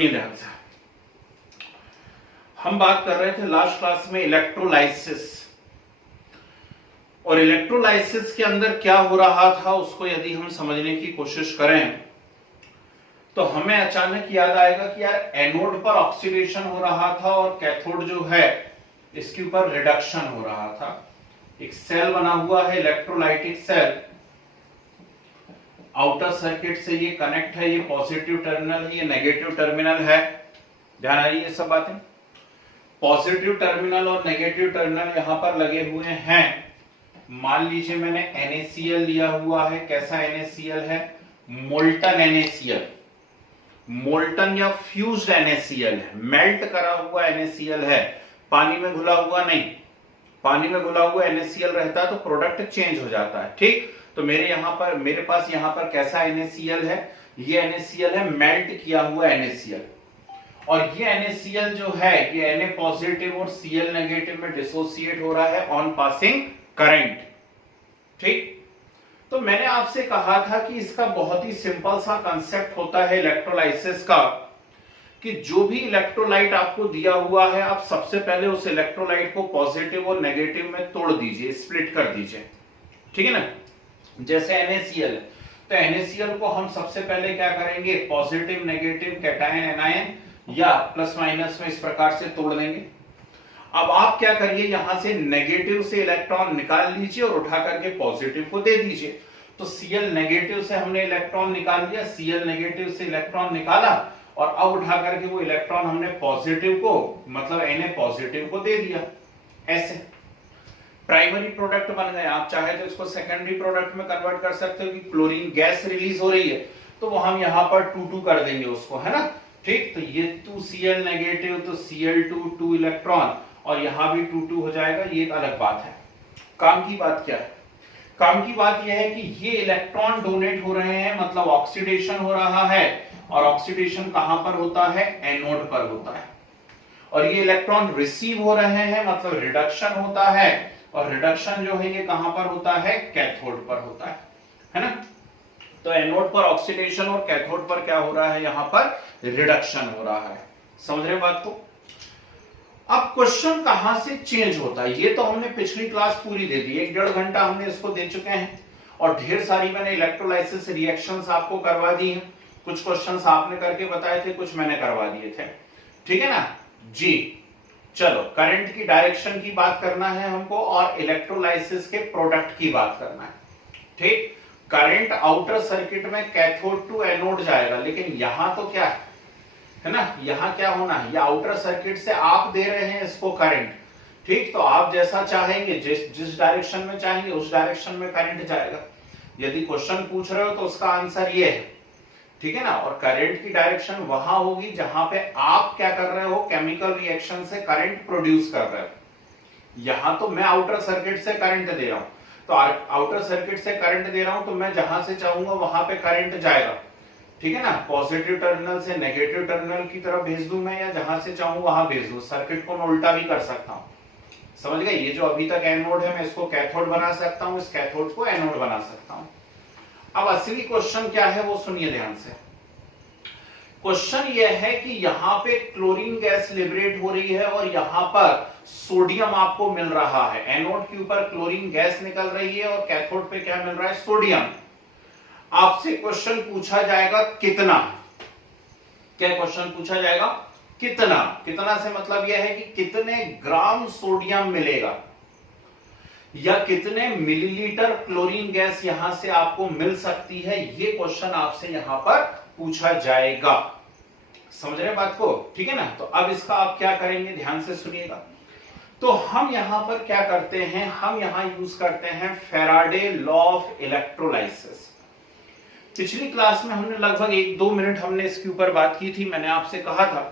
सुनिए ध्यान से। हम बात कर रहे थे लास्ट क्लास में इलेक्ट्रोलाइसिस, और इलेक्ट्रोलाइसिस के अंदर क्या हो रहा था उसको यदि हम समझने की कोशिश करें तो हमें अचानक याद आएगा कि यार एनोड पर ऑक्सीडेशन हो रहा था और कैथोड जो है इसके ऊपर रिडक्शन हो रहा था। एक सेल बना हुआ है इलेक्ट्रोलाइटिक सेल, आउटर सर्किट से ये कनेक्ट है, ये पॉजिटिव टर्मिनल है, ये नेगेटिव टर्मिनल है। ध्यान आ रही है ये सब बातें। पॉजिटिव टर्मिनल और नेगेटिव टर्मिनल यहां पर लगे हुए हैं। मान लीजिए मैंने NaCl लिया हुआ है। कैसा NaCl है? मोल्टन NaCl, मोल्टन या फ्यूज्ड NaCl है, मेल्ट करा हुआ NaCl है, पानी में घुला हुआ नहीं। पानी में घुला हुआ NaCl रहता है तो प्रोडक्ट चेंज हो जाता है, ठीक। तो मेरे पास यहां पर कैसा NaCl है? ये NaCl है, मेल्ट किया हुआ NaCl। और ये NaCl जो है ये Na पॉजिटिव और Cl नेगेटिव में डिसोसिएट हो रहा है ऑन पासिंग करंट, ठीक। तो मैंने आपसे कहा था कि इसका बहुत ही सिंपल सा कंसेप्ट होता है इलेक्ट्रोलाइसिस का, कि जो भी इलेक्ट्रोलाइट आपको दिया हुआ है आप सबसे पहले उस इलेक्ट्रोलाइट को पॉजिटिव और नेगेटिव में तोड़ दीजिए, स्प्लिट कर दीजिए, ठीक है ना। जैसे NaCl है तो NaCl को हम सबसे पहले क्या करेंगे? पॉजिटिव नेगेटिव कैटायन एनायन या प्लस माइनस में इस प्रकार से तोड़ देंगे। अब आप क्या करिए, यहां से नेगेटिव से इलेक्ट्रॉन निकाल लीजिए और उठा करके पॉजिटिव को दे दीजिए। तो Cl नेगेटिव से हमने इलेक्ट्रॉन निकाल लिया, Cl नेगेटिव से इलेक्ट्रॉन निकाला और अब उठा करके वो इलेक्ट्रॉन हमने पॉजिटिव को मतलब Na पॉजिटिव को दे दिया। ऐसे प्राइमरी प्रोडक्ट बन गए। आप चाहे तो इसको सेकेंडरी प्रोडक्ट में कन्वर्ट कर सकते हो कि क्लोरीन गैस रिलीज हो रही है तो वो हम यहां पर 2 कर देंगे उसको, है ना, ठीक। तो ये 2Cl नेगेटिव तो Cl2 2 इलेक्ट्रॉन और यहां भी 2 हो जाएगा। ये एक अलग बात है। काम की बात क्या है? काम की बात यह है कि ये इलेक्ट्रॉन डोनेट हो रहे हैं, मतलब ऑक्सीडेशन हो रहा है। और ऑक्सीडेशन कहां पर होता है? एनोड पर होता है। और ये इलेक्ट्रॉन रिसीव हो रहे हैं, मतलब रिडक्शन होता है। और रिडक्शन जो है ये कहां पर होता है? कैथोड पर होता है ना। तो एनोड पर ऑक्सीडेशन और कैथोड पर क्या हो रहा है? यहां पर रिडक्शन हो रहा है। समझ रहे बात को? अब क्वेश्चन कहां से चेंज होता है ये तो हमने पिछली क्लास पूरी दे दी, 1-1.5 घंटा हमने इसको दे चुके हैं और ढेर सारी मैंने इलेक्ट्रोलाइसिस रिएक्शंस आपको करवा दी हैं। कुछ क्वेश्चंस आपने करके बताए थे, कुछ मैंने करवा दिए थे, ठीक है ना जी। चलो, करंट की डायरेक्शन की बात करना है हमको और इलेक्ट्रोलाइसिस के प्रोडक्ट की बात करना है, ठीक। करंट आउटर सर्किट में कैथोड टू एनोड जाएगा, लेकिन यहां तो क्या है ना, यहां क्या होना है? ये आउटर सर्किट से आप दे रहे हैं इसको करंट, ठीक। तो आप जैसा चाहेंगे, जिस डायरेक्शन में चाहेंगे उस डायरेक्शन में करंट जाएगा। यदि क्वेश्चन पूछ रहे हो तो उसका आंसर ये है, ठीक है ना। और करंट की डायरेक्शन वहां होगी जहां पे आप क्या कर रहे हो? केमिकल रिएक्शन से करंट प्रोड्यूस कर रहे हो। यहां तो मैं आउटर सर्किट से करंट दे रहा हूं, तो आउटर सर्किट से करंट दे रहा हूं तो मैं जहां से चाहूंगा वहां पे करंट जाएगा, ठीक है ना। पॉजिटिव टर्मिनल से नेगेटिव टर्मिनल की तरफ भेज दूं मैं, या जहां से चाहूं वहां भेज दूं। सर्किट को मैं उल्टा भी कर सकता हूं, समझ गए। ये जो अभी तक एनोड है मैं इसको कैथोड बना सकता हूं, इस कैथोड को एनोड बना सकता हूं। अब असली क्वेश्चन क्या है वो सुनिए ध्यान से। क्वेश्चन ये है कि यहां पे क्लोरीन गैस लिबरेट हो रही है और यहां पर सोडियम आपको मिल रहा है। एनोड के ऊपर क्लोरीन गैस निकल रही है और कैथोड पे क्या मिल रहा है? सोडियम। आपसे क्वेश्चन पूछा जाएगा कितना? क्या क्वेश्चन पूछा जाएगा? कितना? कितना से मतलब यह है कि कितने ग्राम सोडियम मिलेगा या कितने मिलीलीटर क्लोरीन गैस यहां से आपको मिल सकती है, ये क्वेश्चन आपसे यहां पर पूछा जाएगा। समझ रहे बात को? ठीक है ना। तो अब इसका आप क्या करेंगे, ध्यान से सुनिएगा। तो हम यहां पर क्या करते हैं? हम यहां यूज करते हैं फैराडे लॉ ऑफ इलेक्ट्रोलाइसिस। पिछली क्लास में हमने लगभग 1-2 मिनट हमने इसके ऊपर बात की थी। मैंने आपसे कहा था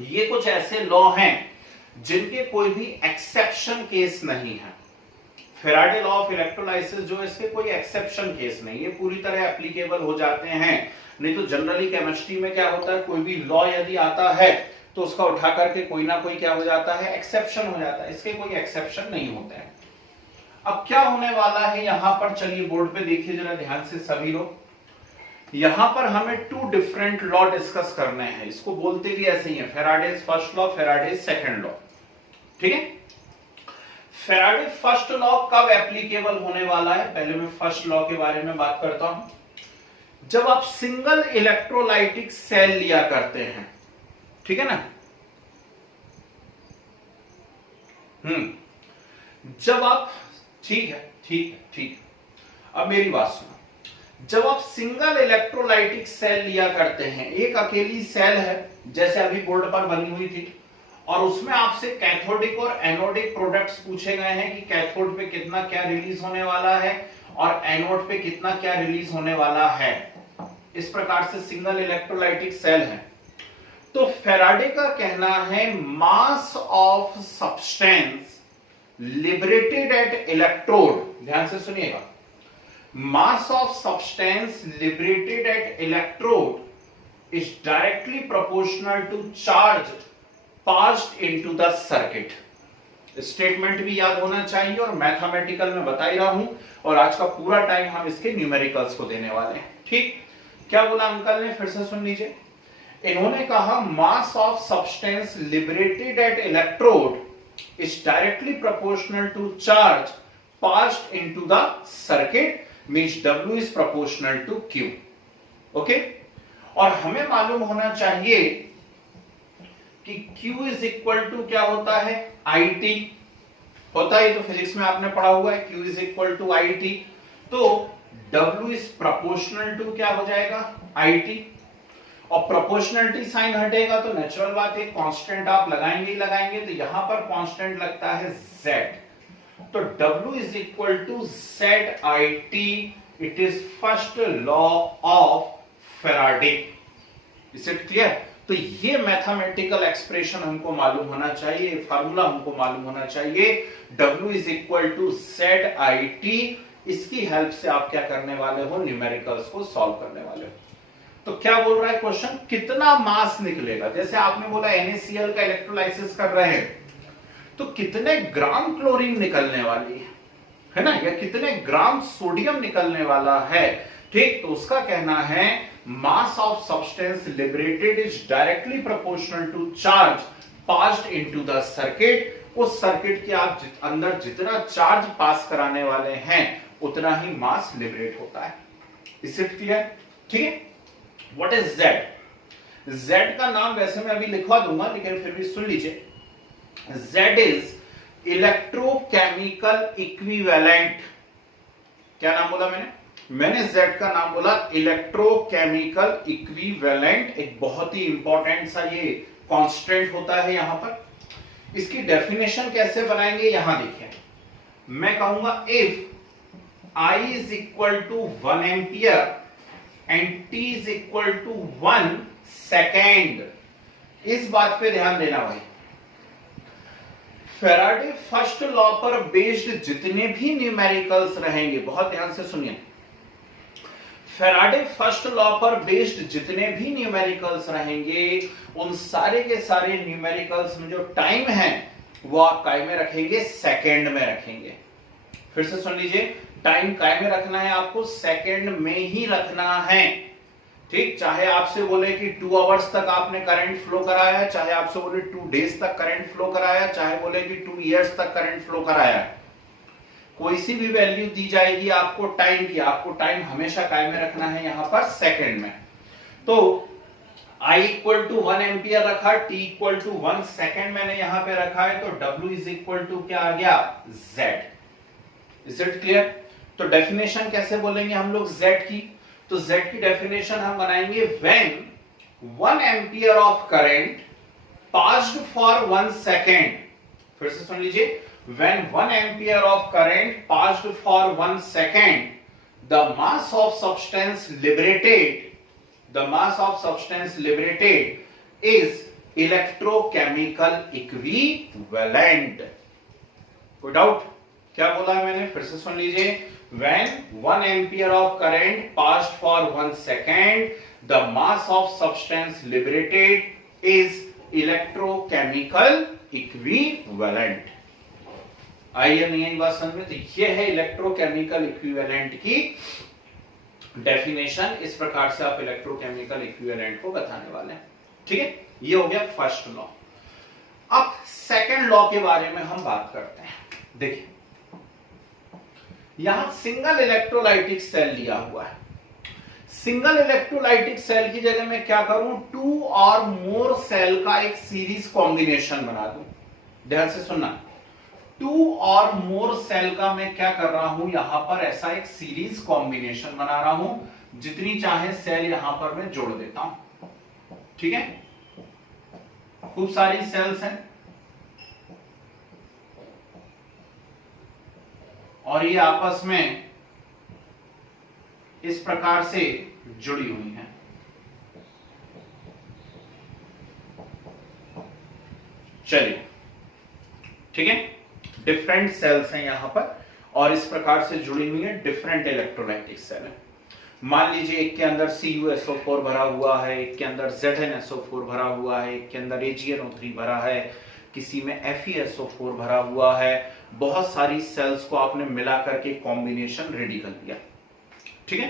ये कुछ ऐसे लॉ हैं जिनके कोई भी एक्सेप्शन केस नहीं है। फैराडे लॉ ऑफ इलेक्ट्रोलाइसिस जो इसके कोई एक्सेप्शन केस नहीं, ये पूरी तरह एप्लीकेबल हो जाते हैं। नहीं तो जनरली केमिस्ट्री में क्या होता है, कोई भी लॉ यदि आता है तो उसका उठा करके कोई ना कोई क्या हो जाता है? एक्सेप्शन हो जाता है। इसके कोई एक्सेप्शन नहीं होते हैं। अब क्या होने वाला है यहां पर, चलिए बोर्ड पे देखिए जरा ध्यान से सभी लोग। यहां पर हमें 2 डिफरेंट लॉ डिस्कस करने हैं, इसको बोलते भी ऐसे ही है, Faraday's first law, Faraday's second law. ठीक है, फैराडे फर्स्ट लॉ कब एप्लीकेबल होने वाला है, पहले मैं फर्स्ट लॉ के बारे में बात करता हूं। जब आप सिंगल इलेक्ट्रोलाइटिक सेल लिया करते हैं, ठीक है ना, जब आप, ठीक है, अब मेरी बात सुनो। जब आप सिंगल इलेक्ट्रोलाइटिक सेल लिया करते हैं, एक अकेली सेल है जैसे अभी बोर्ड पर बनी हुई थी, और उसमें आपसे कैथोडिक और एनोडिक प्रोडक्ट्स पूछे गए हैं कि कैथोड पे कितना क्या रिलीज होने वाला है और एनोड पे कितना क्या रिलीज होने वाला है। इस प्रकार से सिंगल इलेक्ट्रोलाइटिक सेल है। तो फैराडे का कहना है mass of substance liberated at electrode, ध्यान से सुनिएगा, mass of substance liberated at electrode is directly proportional to charge passed into the circuit. Statement भी याद होना चाहिए और मैथमेटिकल में बता ही रहा हूं, और आज का पूरा टाइम हम इसके न्यूमेरिकल्स को देने वाले हैं। ठीक, क्या बोला अंकल ने, फिर से सुन लीजिए। इन्होंने कहा mass of substance liberated at electrode is directly proportional to charge passed into the circuit, means W is proportional to Q। Okay, और हमें मालूम होना चाहिए कि Q इज इक्वल टू क्या होता है, IT होता है, तो फिजिक्स में आपने पढ़ा हुआ है, Q is equal to IT, तो W इज प्रोपोर्शनल टू क्या हो जाएगा, IT, और प्रोपोर्शनलिटी साइन हटेगा तो नेचुरल बात है कांस्टेंट आप लगाएंगे ही लगाएंगे, तो यहां पर कांस्टेंट लगता है Z, तो W is equal to ZIT, it is first law of Faraday. Is it clear? तो ये मैथमेटिकल एक्सप्रेशन हमको मालूम होना चाहिए, फार्मूला हमको मालूम होना चाहिए, W is equal to ZIT। इसकी हेल्प से आप क्या करने वाले हो, न्यूमेरिकल्स को सॉल्व करने वाले हो। तो क्या बोल रहा है क्वेश्चन, कितना मास निकलेगा, जैसे आपने बोला NaCl का इलेक्ट्रोलाइसिस कर रहे हैं तो कितने ग्राम क्लोरीन निकलने वाली है ना, या कितने ग्राम सोडियम निकलने वाला है। ठीक, तो उसका कहना है mass of substance liberated is directly proportional to charge passed into the circuit. उस सर्किट के आप अंदर जितना चार्ज पास कराने वाले हैं उतना ही मास लिबरेट होता है। Is it clear? ठीक है, व्हाट इज Z? Z का नाम वैसे मैं अभी लिखवा दूंगा, लेकिन फिर भी सुन लीजिए। Z is electrochemical equivalent. क्या नाम बोला मैंने Z का नाम बोला इलेक्ट्रोकेमिकल इक्विवेलेंट। एक बहुत ही इंपॉर्टेंट सा ये कांस्टेंट होता है यहां पर। इसकी डेफिनेशन कैसे बनाएंगे, यहां देखिए, मैं कहूंगा if I is equal to 1 ampere and T is equal to 1 second. इस बात पे ध्यान देना भाई, फैराडे फर्स्ट लॉ पर बेस्ड जितने भी न्यूमेरिकल्स रहेंगे, बहुत ध्यान से सुनिए, फैराडे फर्स्ट लॉ पर बेस्ड जितने भी न्यूमेरिकल्स रहेंगे उन सारे के सारे न्यूमेरिकल्स में जो टाइम है वो आप काय में रखेंगे, सेकेंड में रखेंगे। फिर से सुन लीजिए, टाइम काय में रखना है आपको, सेकेंड में ही रखना है। ठीक, चाहे आपसे बोले कि 2 आवर्स तक आपने करंट फ्लो कराया है, चाहे आपसे बोले 2 डेज तक करंट फ्लो कराया, चाहे बोले कि 2 इयर्स तक करंट फ्लो कराया, कोई सी भी वैल्यू दी जाएगी आपको टाइम की, आपको टाइम हमेशा काय में रखना है यहां पर सेकेंड में। तो I इक्वल टू 1 एम्पियर रखा, T इक्वल टू 1 सेकेंड मैंने यहां पे रखा है, तो W इज इक्वल टू क्या आ गया, Z। Is it clear? तो डेफिनेशन कैसे बोलेंगे हम लोग Z की, तो Z की डेफिनेशन हम बनाएंगे when 1 ampere of current passed for 1 second. फिर से सुन लीजिए, when 1 ampere of current passed for 1 second, the mass of substance liberated is electrochemical equivalent। कोई डाउट? क्या बोला है मैंने, फिर से सुन लीजिए, when 1 ampere of current passed for 1 second, the mass of substance liberated is electrochemical equivalent। आई या नहीं आई बात समझ में? तो ये है इलेक्ट्रोकेमिकल इक्विवेलेंट की डेफिनेशन इस प्रकार से आप इलेक्ट्रोकेमिकल इक्विवेलेंट को बताने वाले हैं। ठीक है, ये हो गया फर्स्ट लॉ। अब सेकंड लॉ के बारे में हम बात करते हैं। देखिए यहां सिंगल इलेक्ट्रोलाइटिक सेल लिया हुआ है। सिंगल इलेक्ट्रोलाइटिक सेल की जगह मैं क्या करूं, 2 और मोर सेल का एक सीरीज कॉम्बिनेशन बना दूं। ध्यान से सुनना, 2 और मोर सेल का मैं क्या कर रहा हूं, यहां पर ऐसा एक सीरीज कॉम्बिनेशन बना रहा हूं। जितनी चाहे सेल यहां पर मैं जोड़ देता हूं। ठीक है, खूब सारी सेल्स हैं और ये आपस में इस प्रकार से जुड़ी हुई हैं। चलिए, ठीक है, डिफरेंट सेल्स हैं यहां पर और इस प्रकार से जुड़ी हुई है, डिफरेंट इलेक्ट्रोलाइटिक सेल है। मान लीजिए एक के अंदर CuSO4 भरा हुआ है, एक के अंदर ZnSO4 भरा हुआ है, एक के अंदर AgNO3 भरा है, किसी में FeSO4 भरा हुआ है। बहुत सारी सेल्स को आपने मिला करके कॉम्बिनेशन रेडी कर दिया। ठीक है,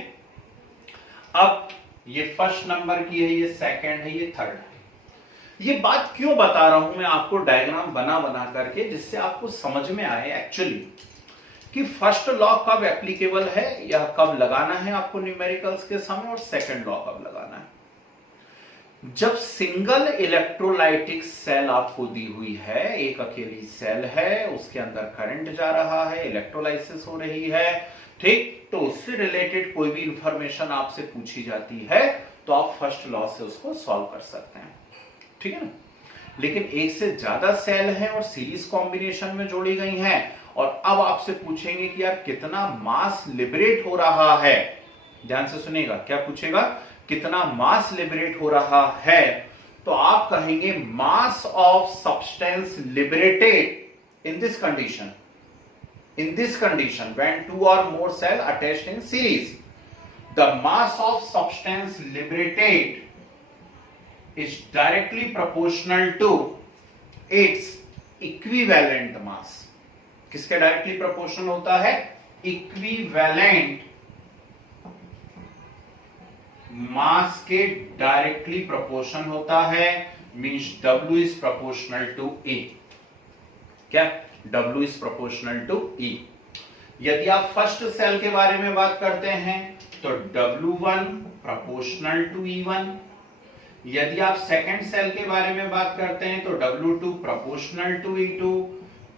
अब ये फर्स्ट नंबर की है, ये सेकंड है, ये थर्ड है। ये बात क्यों बता रहा हूं मैं आपको डायग्राम बना बना करके, जिससे आपको समझ में आए एक्चुअली कि फर्स्ट लॉ कब एप्लीकेबल है या कब लगाना है आपको न्यूमेरिकल्स के समय, और सेकंड लॉ कब लगाना है। जब सिंगल इलेक्ट्रोलाइटिक सेल आपको दी हुई है, एक अकेली सेल है, उसके अंदर करंट जा रहा है, इलेक्ट्रोलाइसिस हो रही है, ठीक, तो उससे रिलेटेड कोई भी इंफॉर्मेशन आपसे पूछी जाती है तो आप फर्स्ट लॉ से उसको सॉल्व कर सकते हैं। ठीक है ना, लेकिन एक से ज्यादा सेल है और सीरीज कॉम्बिनेशन में जोड़ी गई हैं और अब आपसे पूछेंगे कि यार कितना मास लिबरेट हो रहा है। ध्यान से सुनिएगा, क्या पूछेगा, कितना मास लिबरेट हो रहा है, तो आप कहेंगे मास of substance liberated in this condition. In this condition, when 2 or more cells attached in series, the mass of substance liberated is directly proportional to its equivalent mass. किसके डायरेक्टली प्रोपोर्शनल होता है, equivalent mass के directly proportion होता है, means W is proportional to E। क्या, W is proportional to E। यदि आप first cell के बारे में बात करते हैं तो W1 proportional to E1। यदि आप सेकंड सेल के बारे में बात करते हैं तो W2 proportional to E2।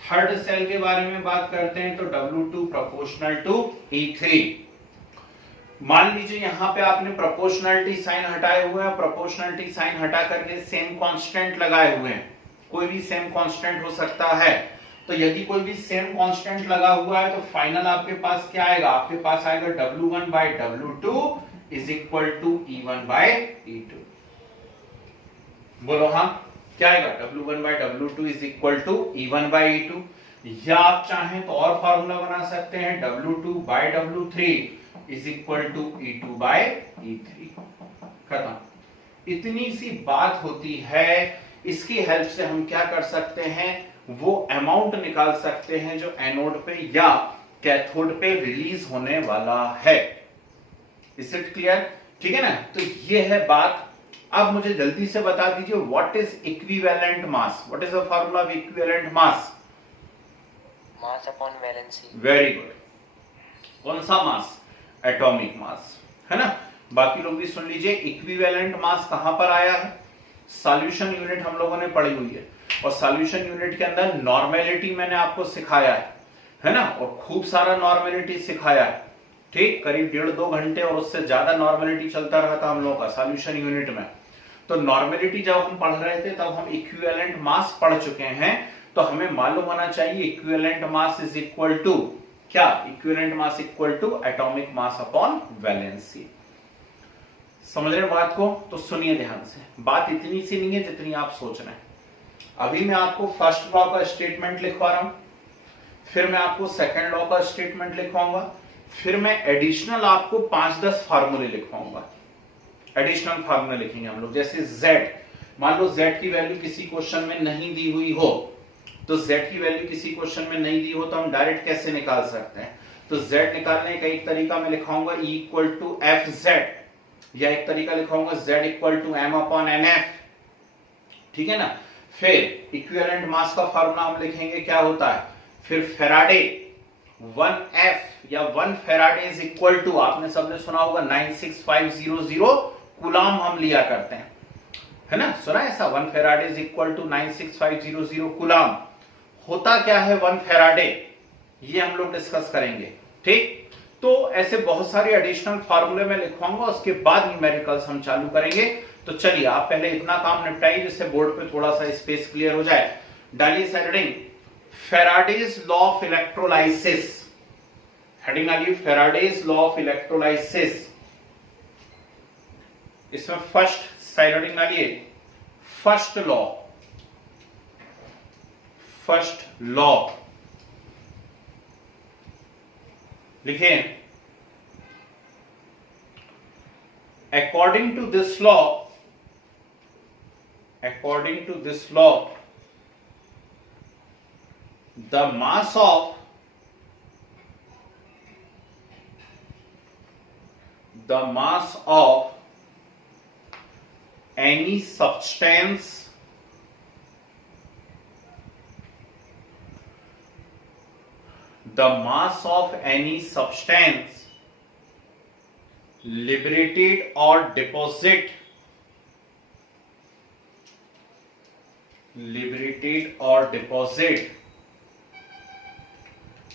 Third cell के बारे में बात करते हैं तो W2 proportional to E3। मान लीजिए यहां पे आपने प्रोपोर्शनलिटी साइन हटाए हुए हैं, प्रोपोर्शनलिटी साइन हटा करके सेम कांस्टेंट लगाए हुए हैं। कोई भी सेम कांस्टेंट हो सकता है, तो यदि कोई भी सेम कांस्टेंट लगा हुआ है तो फाइनल आपके पास क्या आएगा, आपके पास आएगा W1 by W2 is equal to E1 by E2। बोलो हाँ, क्या आएगा, W1 by W2 is equal to E1 by E2। या आप चाहें तो और फार्मूला बना सकते हैं, W2 by W3 is equal to E2 by E3। खत्म। इतनी सी बात होती है, इसकी हेल्प से हम क्या कर सकते हैं, वो अमाउंट निकाल सकते हैं जो एनोड पे या कैथोड पे रिलीज होने वाला है। Is it clear? ठीक है ना, तो ये है बात। अब मुझे जल्दी से बता दीजिए what is equivalent mass, what is the formula of equivalent mass? Mass upon valency. Very good. कौन सा मास? एटॉमिक मास, है ना। बाकी लोग भी सुन लीजिए, इक्विवेलेंट मास कहां पर आया है, सॉल्यूशन यूनिट हम लोगों ने पढ़ी हुई है, और सॉल्यूशन यूनिट के अंदर नॉर्मेलिटी मैंने आपको सिखाया है ना, और खूब सारा नॉर्मेलिटी सिखाया है। ठीक, करीब 1.5-2 घंटे और उससे ज्यादा नॉर्मेलिटी चलता रहा था हम लोगों का सॉल्यूशन यूनिट में। तो नॉर्मेलिटी जब हम पढ़ रहे थे तब हम इक्विवेलेंट मास पढ़ चुके हैं, तो हमें मालूम होना चाहिए equivalent mass is equal to क्या, equivalent mass equal to atomic mass upon valency. समझ रहे बात को? तो सुनिए ध्यान से, बात इतनी सी नहीं है जितनी आप सोच रहे हैं। अभी मैं आपको फर्स्ट लॉ का स्टेटमेंट लिखवा रहा हूं, फिर मैं आपको सेकंड लॉ का स्टेटमेंट लिखवाऊंगा, फिर मैं एडिशनल आपको 5-10 फार्मूले लिखवाऊंगा। एडिशनल फार्मूले लिखेंगे हम लोग, जैसे Z, मान लो Z की वैल्यू किसी क्वेश्चन में नहीं दी हुई हो, तो Z की वैल्यू किसी क्वेश्चन में नहीं दी हो तो हम डायरेक्ट कैसे निकाल सकते हैं, तो z निकालने का एक तरीका मैं लिखाऊंगा E equal to F Z, या एक तरीका लिखाऊंगा z equal to M upon N F, ठीक है ना। फिर इक्विवेलेंट मास का फार्मूला हम लिखेंगे, क्या होता है, फिर फेराडे 1f या 1 फेराडे इज इक्वल टू, आपने सबने सुना होगा 96500 कूलम हम लिया करते हैं, है ना, सुना है ऐसा, 1 faraday is equal to 96500 coulomb. होता क्या है 1 फेराडे, ये हम लोग डिस्कस करेंगे, ठीक। तो ऐसे बहुत सारे एडिशनल फार्मूले में लिखवाऊंगा, उसके बाद न्यूमेरिकल्स हम चालू करेंगे। तो चलिए आप पहले इतना काम निपटाइए जिससे बोर्ड पे थोड़ा सा स्पेस क्लियर हो जाए। डालिए heading Faraday's law of electrolysis, heading डालिए फेराडेज लॉ ऑफ इलेक्ट्रोलाइसिस। इसमें फर्स्ट हेडिंग डालिए फर्स्ट लॉ लिखिए, according to this law, the mass of any substance liberated or deposit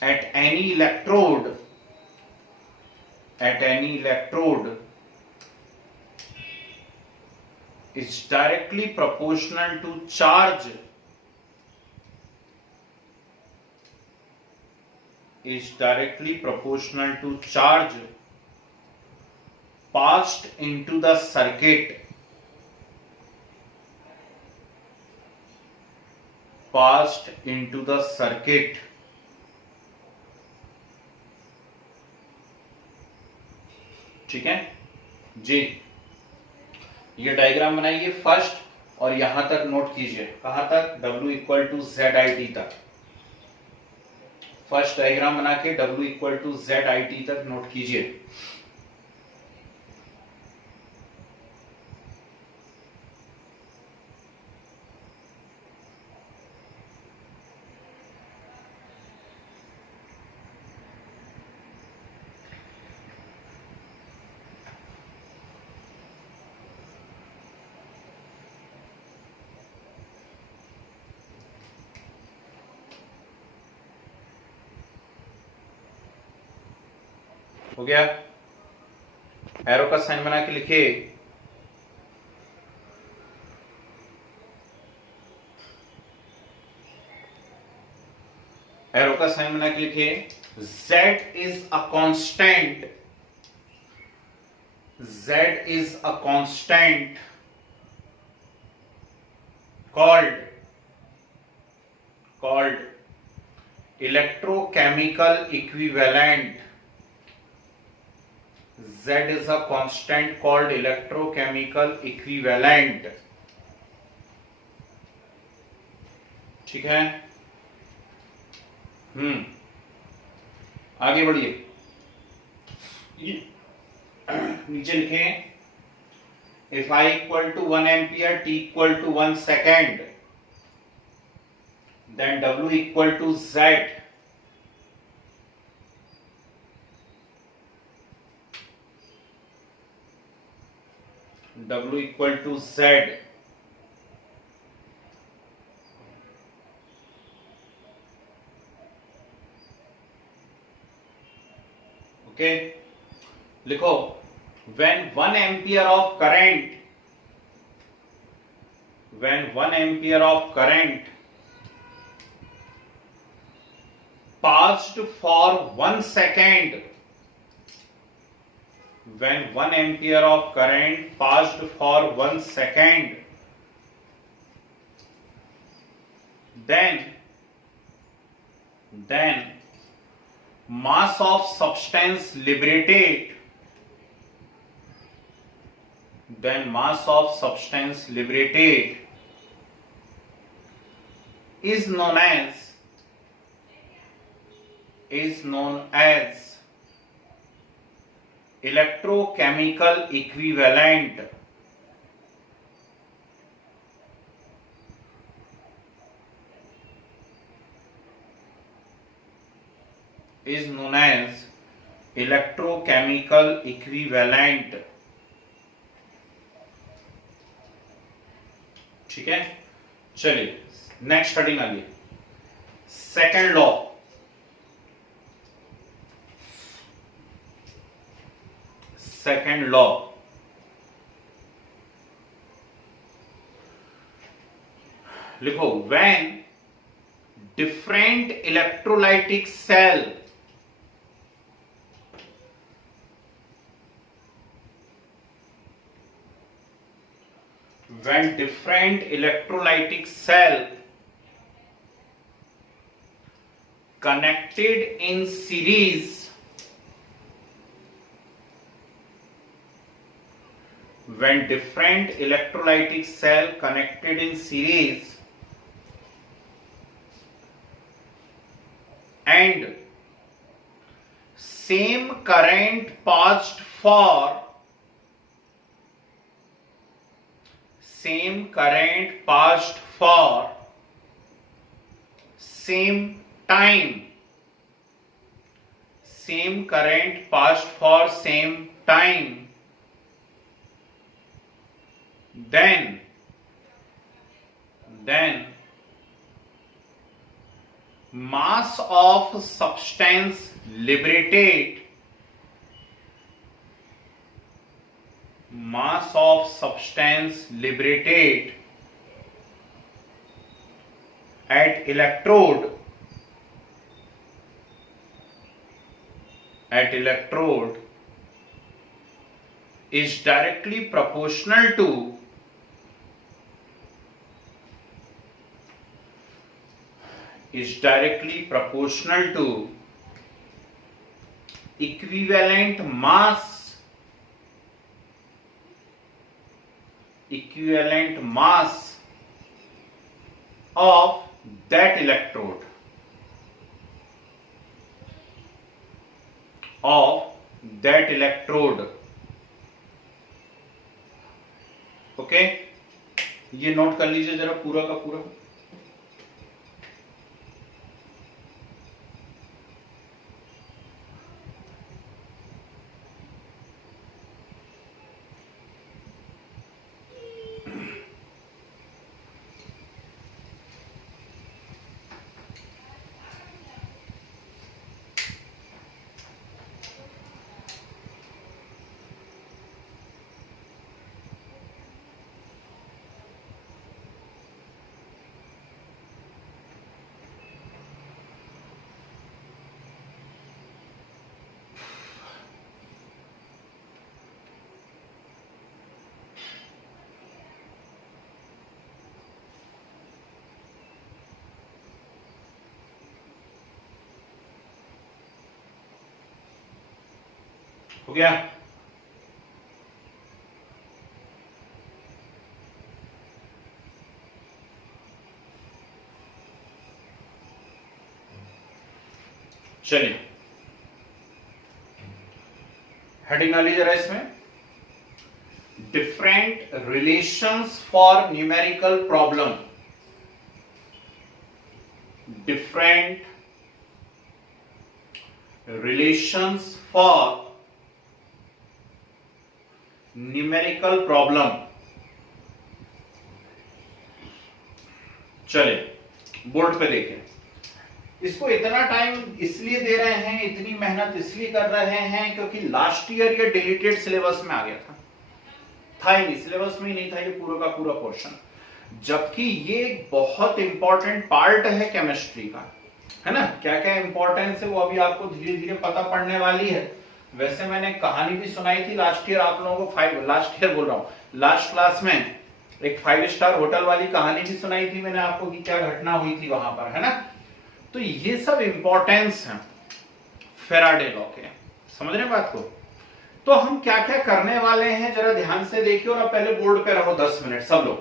at any electrode is directly proportional to charge passed into the circuit ठीक है जी। ये diagram बनाइए first और यहां तक नोट कीजिए, कहां तक, W इक्वल टू ZIT तक। फर्स्ट डायग्राम बना के W इक्वल टू ZIT तक नोट कीजिए। हो गया, एरो का साइन बना के लिखिए, एरो का साइन बना के लिखिए, Z is a constant called electrochemical equivalent. Z is a constant called electrochemical equivalent, ठीक है। आगे बढ़िए, नीचे लिखें, if I equal to 1 ampere, T equal to 1 second, then W equal to Z. W equal to Z. Okay, लिखो, when 1 ampere of current passed for 1 second, when 1 ampere of current passed for 1 second, then mass of substance liberated is known as is known as electrochemical equivalent is known as electrochemical equivalent. ठीक है, चलिए next heading आ गई, second law. Second law, लिखो, when different electrolytic cell when different electrolytic cell connected in series when different electrolytic cell connected in series and same current passed for same current passed for same time, same current passed for same time, then mass of substance liberated, mass of substance liberated at electrode is directly proportional to equivalent mass of that electrode, okay. ये note कर लीजिए जरा पूरा का पूरा। हो गया? चलिए हेडिंग डालिए जरा इसमें, different relations for numerical problem, different relations for numerical problem. चले बोर्ड पे देखें, इसको इतना टाइम इसलिए दे रहे हैं, इतनी मेहनत इसलिए कर रहे हैं क्योंकि लास्ट ईयर ये डिलीटेड सिलेबस में आ गया था ही नहीं, सिलेबस में ही नहीं था ये पूरा का पूरा पोर्शन, जबकि ये बहुत इंपॉर्टेंट पार्ट है केमिस्ट्री का, है ना। क्या क्या इंपॉर्टेंस है वो अभी आपको धीरे धीरे पता पड़ने वाली है। वैसे मैंने कहानी भी सुनाई थी लास्ट ईयर आप लोगों को, लास्ट क्लास में एक 5 स्टार होटल वाली कहानी भी सुनाई थी मैंने आपको कि क्या घटना हुई थी वहां पर, है ना। तो ये सब इंपॉर्टेंस है फेराडे लॉ के, समझ रहे हैं बात को। तो हम क्या क्या करने वाले हैं जरा ध्यान से देखिए, और अब पहले बोर्ड पे रहो 10 मिनट सब लोग,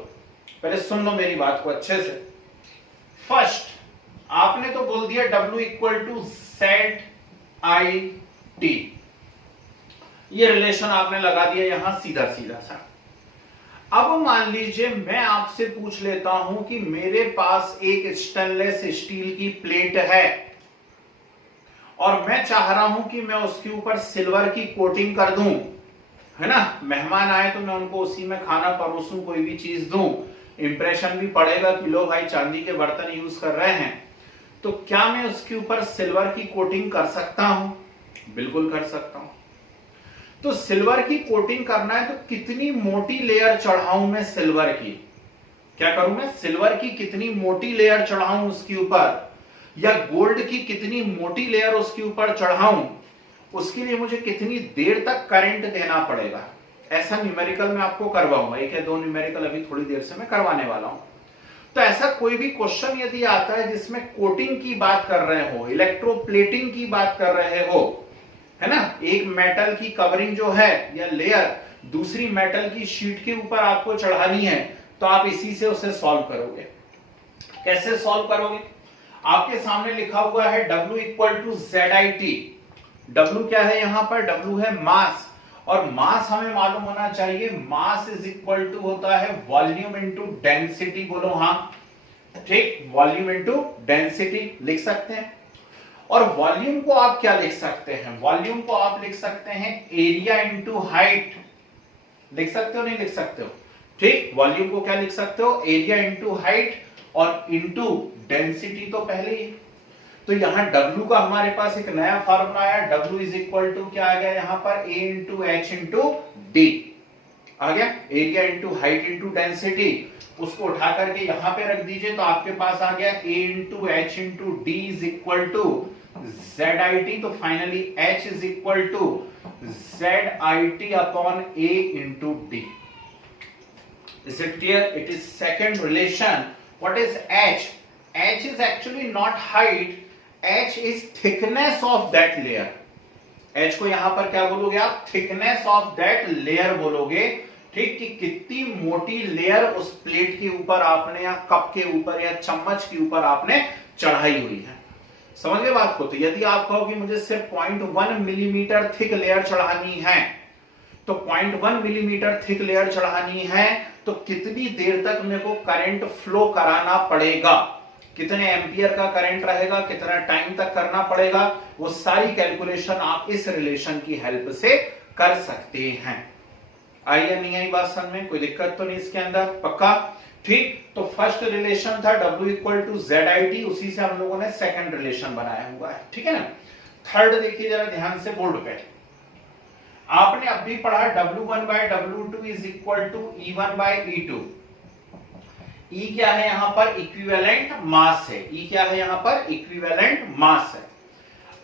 पहले सुन लो मेरी बात को अच्छे से। फर्स्ट आपने तो बोल दिया W = ZIT। ये रिलेशन आपने लगा दिया यहां सीधा सीधा सा। अब मान लीजिए मैं आपसे पूछ लेता हूं कि मेरे पास एक स्टेनलेस स्टील की प्लेट है और मैं चाह रहा हूं कि मैं उसके ऊपर सिल्वर की कोटिंग कर दूं, है ना। मेहमान आए तो मैं उनको उसी में खाना परोसूं, कोई भी चीज दूं, इंप्रेशन भी पड़ेगा कि लोग भाई चांदी के बर्तन यूज कर रहे हैं। तो क्या मैं उसके ऊपर सिल्वर की कोटिंग कर सकता हूं? बिल्कुल कर सकता हूं। तो सिल्वर की कोटिंग करना है तो कितनी मोटी लेयर चढ़ाऊं मैं सिल्वर की? क्या करूं मैं? सिल्वर की कितनी मोटी लेयर चढ़ाऊं उसके ऊपर, या गोल्ड की कितनी मोटी लेयर उसके ऊपर चढ़ाऊं, उसके लिए मुझे कितनी देर तक करंट देना पड़ेगा। ऐसा न्यूमेरिकल मैं आपको करवाऊंगा, एक या दो न्यूमेरिकल अभी थोड़ी देर से मैं करवाने वाला हूं। तो ऐसा कोई भी क्वेश्चन यदि आता है जिसमें कोटिंग की बात कर रहे हो, इलेक्ट्रोप्लेटिंग की बात कर रहे हो, है ना, एक मेटल की कवरिंग जो है या लेयर दूसरी मेटल की शीट के ऊपर आपको चढ़ानी है, तो आप इसी से उसे सॉल्व करोगे। कैसे सॉल्व करोगे? आपके सामने लिखा हुआ है W equal to ZIT। W क्या है यहां पर? W है मास, और मास हमें मालूम होना चाहिए, मास इज इक्वल टू होता है वॉल्यूम इनटू डेंसिटी। बोलो हाँ, ठीक, वॉल्यूम इनटू डेंसिटी लिख सकते हैं। और वॉल्यूम को आप क्या लिख सकते हैं? वॉल्यूम को आप लिख सकते हैं एरिया इंटू हाइट। लिख सकते हो नहीं लिख सकते हो? ठीक, वॉल्यूम को क्या लिख सकते हो? एरिया इंटू हाइट और इंटू डेंसिटी तो पहले ही। तो यहां W का हमारे पास एक नया फॉर्मूला आया, W इज इक्वल टू क्या आ गया यहां पर? A into H into D आ गया, area into height into density. उसको उठा करके यहां पे रख दीजिए तो आपके पास आ गया A into H into D is equal to ZIT। तो finally H is equal to ZIT upon A into D. Is it clear? It is second relation. What is H? H is actually not height. H is thickness of that layer. H को यहां पर क्या बोलोगे आप? thickness of that layer बोलोगे। ठीक, कि कितनी मोटी लेयर उस प्लेट के ऊपर आपने या कप के ऊपर या चम्मच के ऊपर आपने चढ़ाई हुई है। समझ गए बात को? तो यदि आप कहो कि मुझे सिर्फ 0.1 मिलीमीटर थिक लेयर चढ़ानी है, तो 0.1 मिलीमीटर थिक लेयर चढ़ानी है तो कितनी देर तक मेरे को करंट फ्लो कराना पड़ेगा, कितने एम्पियर का करंट रहेगा, कितना टाइम तक करना पड़ेगा, वो सारी कैलकुलेशन आप इस रिलेशन की हेल्प से कर सकते हैं। आई या नहीं आई बात समझ में? कोई दिक्कत तो नहीं इसके अंदर? पक्का? ठीक, तो फर्स्ट रिलेशन था W इक्वल टू ZIT, उसी से हम लोगों ने सेकंड रिलेशन बनाया हुआ है। ठीक है ना। थर्ड देखिए जरा ध्यान से बोर्ड पे, आपने अब भी पढ़ा W1 by W2 is equal to E1 by E2। E क्या है यहां पर? इक्विवेलेंट मास है। E क्या है यहां पर? इक्विवेलेंट मास है।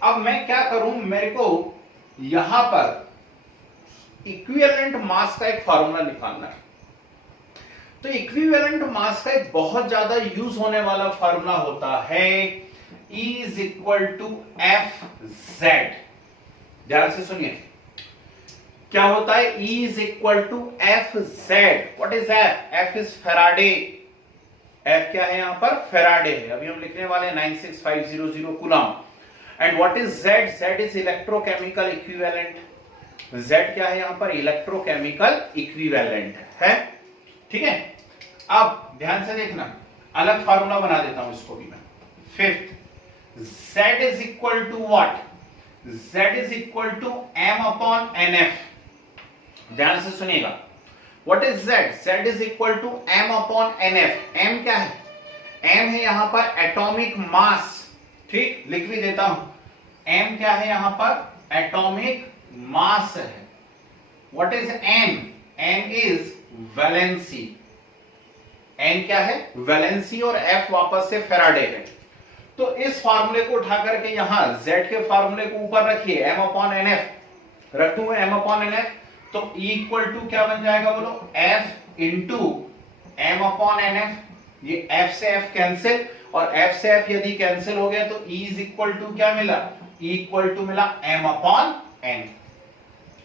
अब मैं क्या करूं, मेरे को यहां पर इक्विवेलेंट मास का एक फॉर्मूला निकालना है। तो इक्विवेलेंट मास का एक बहुत ज्यादा यूज होने वाला फॉर्मूला होता है E is equal to FZ। ध्यान से सुनिए, क्या होता है? E is equal to FZ। What is F? F is Faraday. F क्या है यहां पर? फेराडे है। अभी हम लिखने वाले 96500 coulomb. And what is Z? Z is electrochemical equivalent. Z क्या है यहां पर? इलेक्ट्रोकेमिकल इक्विवेलेंट है। ठीक है, अब ध्यान से देखना, अलग फार्मूला बना देता हूं इसको भी मैं। Fifth, Z is equal to what? Z is equal to M upon NF। ध्यान से सुनिएगा, what is Z? Z is equal to M upon NF। M क्या है? M है यहां पर एटॉमिक मास। ठीक, लिख भी देता हूं, M क्या है यहां पर? एटॉमिक मास है। What is M? M is valency. N क्या है? वैलेंसी, और F वापस से फेराडे है। तो इस फार्मूले को उठा करके यहां Z के फार्मूले को ऊपर रखिए, M अपॉन NF रख दूंगा, M अपॉन NF। तो E इक्वल टू क्या बन जाएगा बोलो? F into M upon NF। ये F से F कैंसिल, और F से F यदि कैंसिल हो गया तो E इज इक्वल टू क्या मिला? E इक्वल टू मिला M upon N।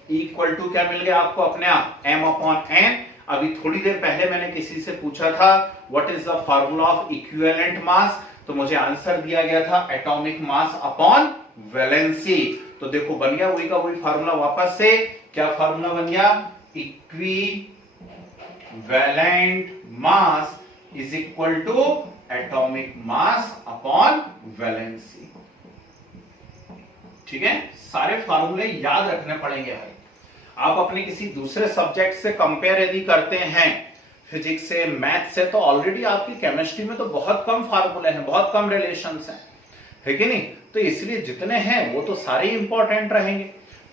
E equal to क्या मिल गया आपको अपने आप? M upon N। अभी थोड़ी देर पहले मैंने किसी से पूछा था what is the formula of equivalent mass, तो मुझे आंसर दिया गया था एटॉमिक मास अपॉन वैलेंसी। तो देखो बन गया वही का वही फार्मूला वापस से, क्या फार्मूला बन गया, equivalent mass is equal to atomic mass upon valency. ठीक है, सारे फार्मूले याद रखने पड़ेंगे भाई। आप अपने किसी दूसरे सब्जेक्ट से कंपेयर यदि करते हैं, फिजिक्स से, मैथ से, तो ऑलरेडी आपकी केमिस्ट्री में तो बहुत कम फार्मूले हैं, बहुत कम रिलेशंस हैं, है कि नहीं। तो इसलिए जितने हैं वो तो सारे इंपॉर्टेंट रहेंगे।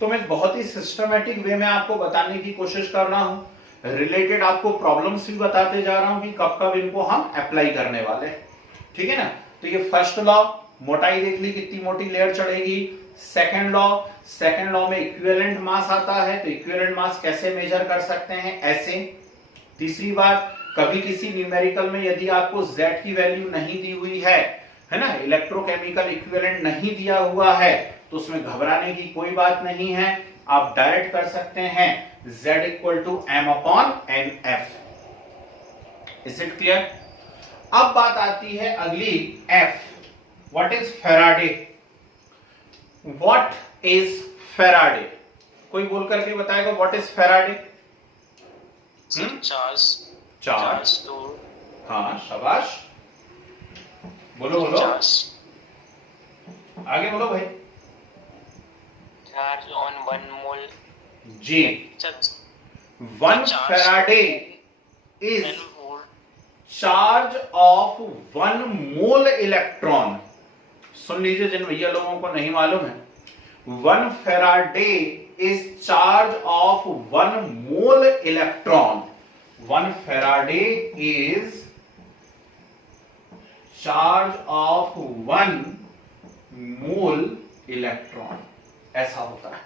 तो मैं बहुत ही सिस्टमेटिक वे में आपको बताने की कोशिश कर रहा हूं, रिलेटेड आपको प्रॉब्लम्स भी बताते जा रहा हूं कि कब कब इनको हम अप्लाई करने वाले हैं। ठीक है ना। तो ये फर्स्ट लॉ, मोटाई देख ली कितनी मोटी लेयर चढ़ेगी। सेकंड लॉ में इक्विवेलेंट मास आता है, तो इक्विवेलेंट मास कैसे मेजर कर सकते हैं, ऐसे। तीसरी बात, कभी किसी न्यूमेरिकल में यदि आपको Z की वैल्यू नहीं दी हुई है ना, इलेक्ट्रोकेमिकल इक्विवेलेंट नहीं दिया हुआ है, तो उसमें घबराने की कोई बात नहीं है, आप डायरेक्ट कर सकते हैं Z equal to m/nf। Is it clear. अब बात आती है अगली F, what is Faraday. What is Faraday, कोई बोल करके बताएगा व्हाट इज फैराडे। चार्ज तो हाँ शाबाश, बोलो बोलो आगे बोलो भाई। चार्ज ऑन 1 मोल जी, 1 Faraday is charge of 1 mole electron. सुन लीजिए जिन भैया लोगों को नहीं मालूम है, 1 Faraday is charge of 1 mole electron. 1 Faraday is charge of 1 mole electron, ऐसा होता है।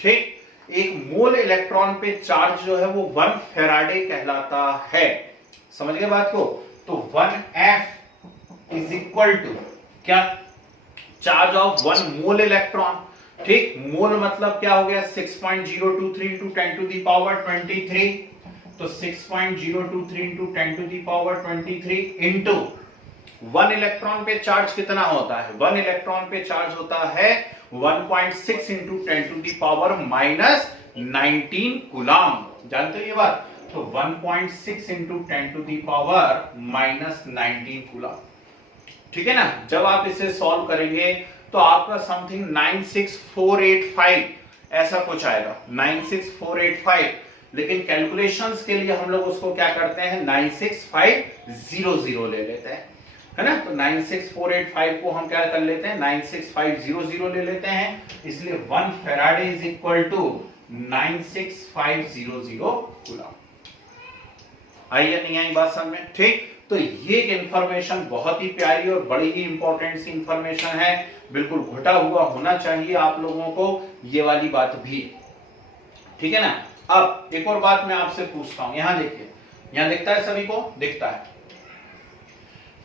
ठीक, एक मोल इलेक्ट्रॉन पे चार्ज जो है वो 1 फैराडे कहलाता है। समझ गए बात को। तो 1F इज इक्वल टू क्या, चार्ज ऑफ 1 मोल इलेक्ट्रॉन। ठीक, मोल मतलब क्या हो गया, 6.023 इंटू 10 टू द पावर 23। तो 6.023 into 10 to the power 23 into 1 electron पे चार्ज कितना होता है, 1 इलेक्ट्रॉन पे चार्ज होता है 1.6 into 10 to the power -19 coulomb. जानते हो ये बात। तो 1.6 into 10 to the power -19 coulomb. ठीक है ना। जब आप इसे सॉल्व करेंगे तो आपका समथिंग 96485 ऐसा कुछ आएगा, 96485। लेकिन कैलकुलेशंस के लिए हम लोग उसको क्या करते हैं, 96500 ले लेते हैं, है ना। तो 96485 को हम क्या कर लेते हैं, 96500 ले लेते हैं। इसलिए 1 Faraday is equal to 96500 coulomb. आई या नहीं आई बात समझ में। ठीक, तो ये इंफॉर्मेशन बहुत ही प्यारी और बड़ी ही इंपॉर्टेंट सी इंफॉर्मेशन है, बिल्कुल घुटा हुआ होना चाहिए आप लोगों को ये वाली बात भी। ठीक है ना। अब एक और बात मैं आपसे पूछता हूं, यहां देखिए, यहां दिखता है सभी को, दिखता है।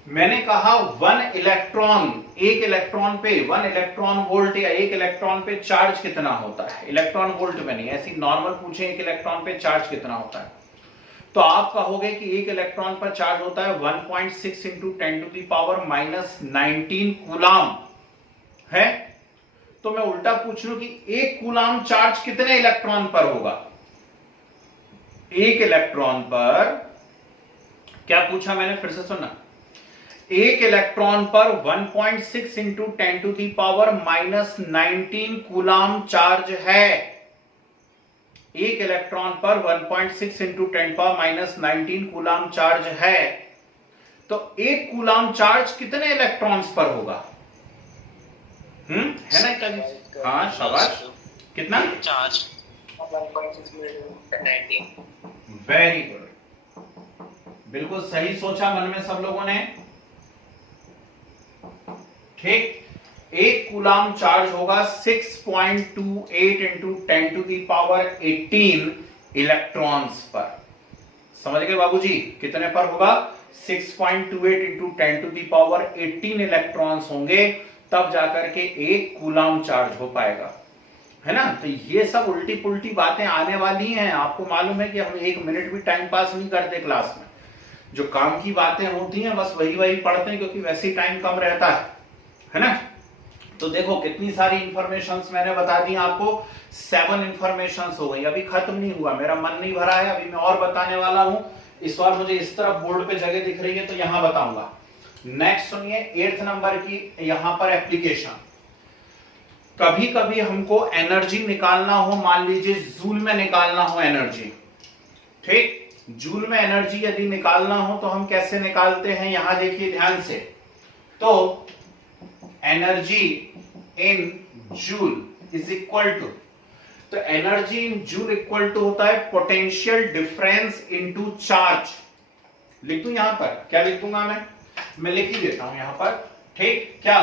मैंने कहा 1 इलेक्ट्रॉन, एक इलेक्ट्रॉन पे 1 इलेक्ट्रॉन वोल्ट या 1 इलेक्ट्रॉन पे चार्ज कितना होता है, इलेक्ट्रॉन वोल्ट में नहीं, ऐसी नॉर्मल पूछे 1 इलेक्ट्रॉन पे चार्ज कितना होता है। तो आप कहोगे कि 1 इलेक्ट्रॉन पर चार्ज होता है 1.6 into 10 to the power -19 coulomb है। तो मैं उल्टा पूछ लूं कि 1 कूलम चार्ज कितने इलेक्ट्रॉन पर होगा। 1 इलेक्ट्रॉन पर क्या पूछा मैंने, फिर से सुनना। 1 इलेक्ट्रॉन पर 1.6 into 10 to the power -19 coulomb charge है। 1 इलेक्ट्रॉन पर 1.6 इंटू 10 पावर -19 कूलम चार्ज है। तो 1 कूलम चार्ज कितने इलेक्ट्रॉन्स पर होगा, है ना। हाँ शाबाश, कितना चार्ज 1.6 वेरी गुड, बिल्कुल सही सोचा मन में सब लोगों ने। ठीक, 1 कूलम चार्ज होगा 6.28 into 10 to the power 18 electrons पर। समझ गए बाबूजी, कितने पर होगा, 6.28 into 10 to the power 18 electrons होंगे, तब जाकर के 1 कूलम चार्ज हो पाएगा, है ना। तो ये सब उल्टी पुल्टी बातें आने वाली हैं। आपको मालूम है कि हम 1 मिनट भी टाइम पास नहीं करते क्लास में, जो काम की बातें होती हैं बस वही पढ़ते हैं, क्योंकि वैसे ही टाइम कम रहता है ना। तो देखो कितनी सारी इंफॉर्मेशंस मैंने बता दी आपको, 7 इंफॉर्मेशंस हो गई। अभी खत्म नहीं हुआ, मेरा मन नहीं भरा है, अभी मैं और बताने वाला हूं। इस बार मुझे इस तरफ बोर्ड पे जगह दिख रही है तो यहां बताऊंगा। नेक्स्ट सुनिए 8th नंबर की यहां पर एप्लीकेशन। कभी कभी हमको एनर्जी निकालना हो, मान लीजिए जूल में निकालना हो एनर्जी, ठीक, जूल में एनर्जी यदि निकालना हो तो हम कैसे निकालते हैं, यहां देखिए ध्यान से। तो energy in joule is equal to, तो energy in joule equal to होता है पोटेंशियल डिफरेंस इनटू चार्ज। लिख दूं यहां पर, क्या लिख दूंगा मैं लिख ही देता हूं यहां पर, ठीक, क्या,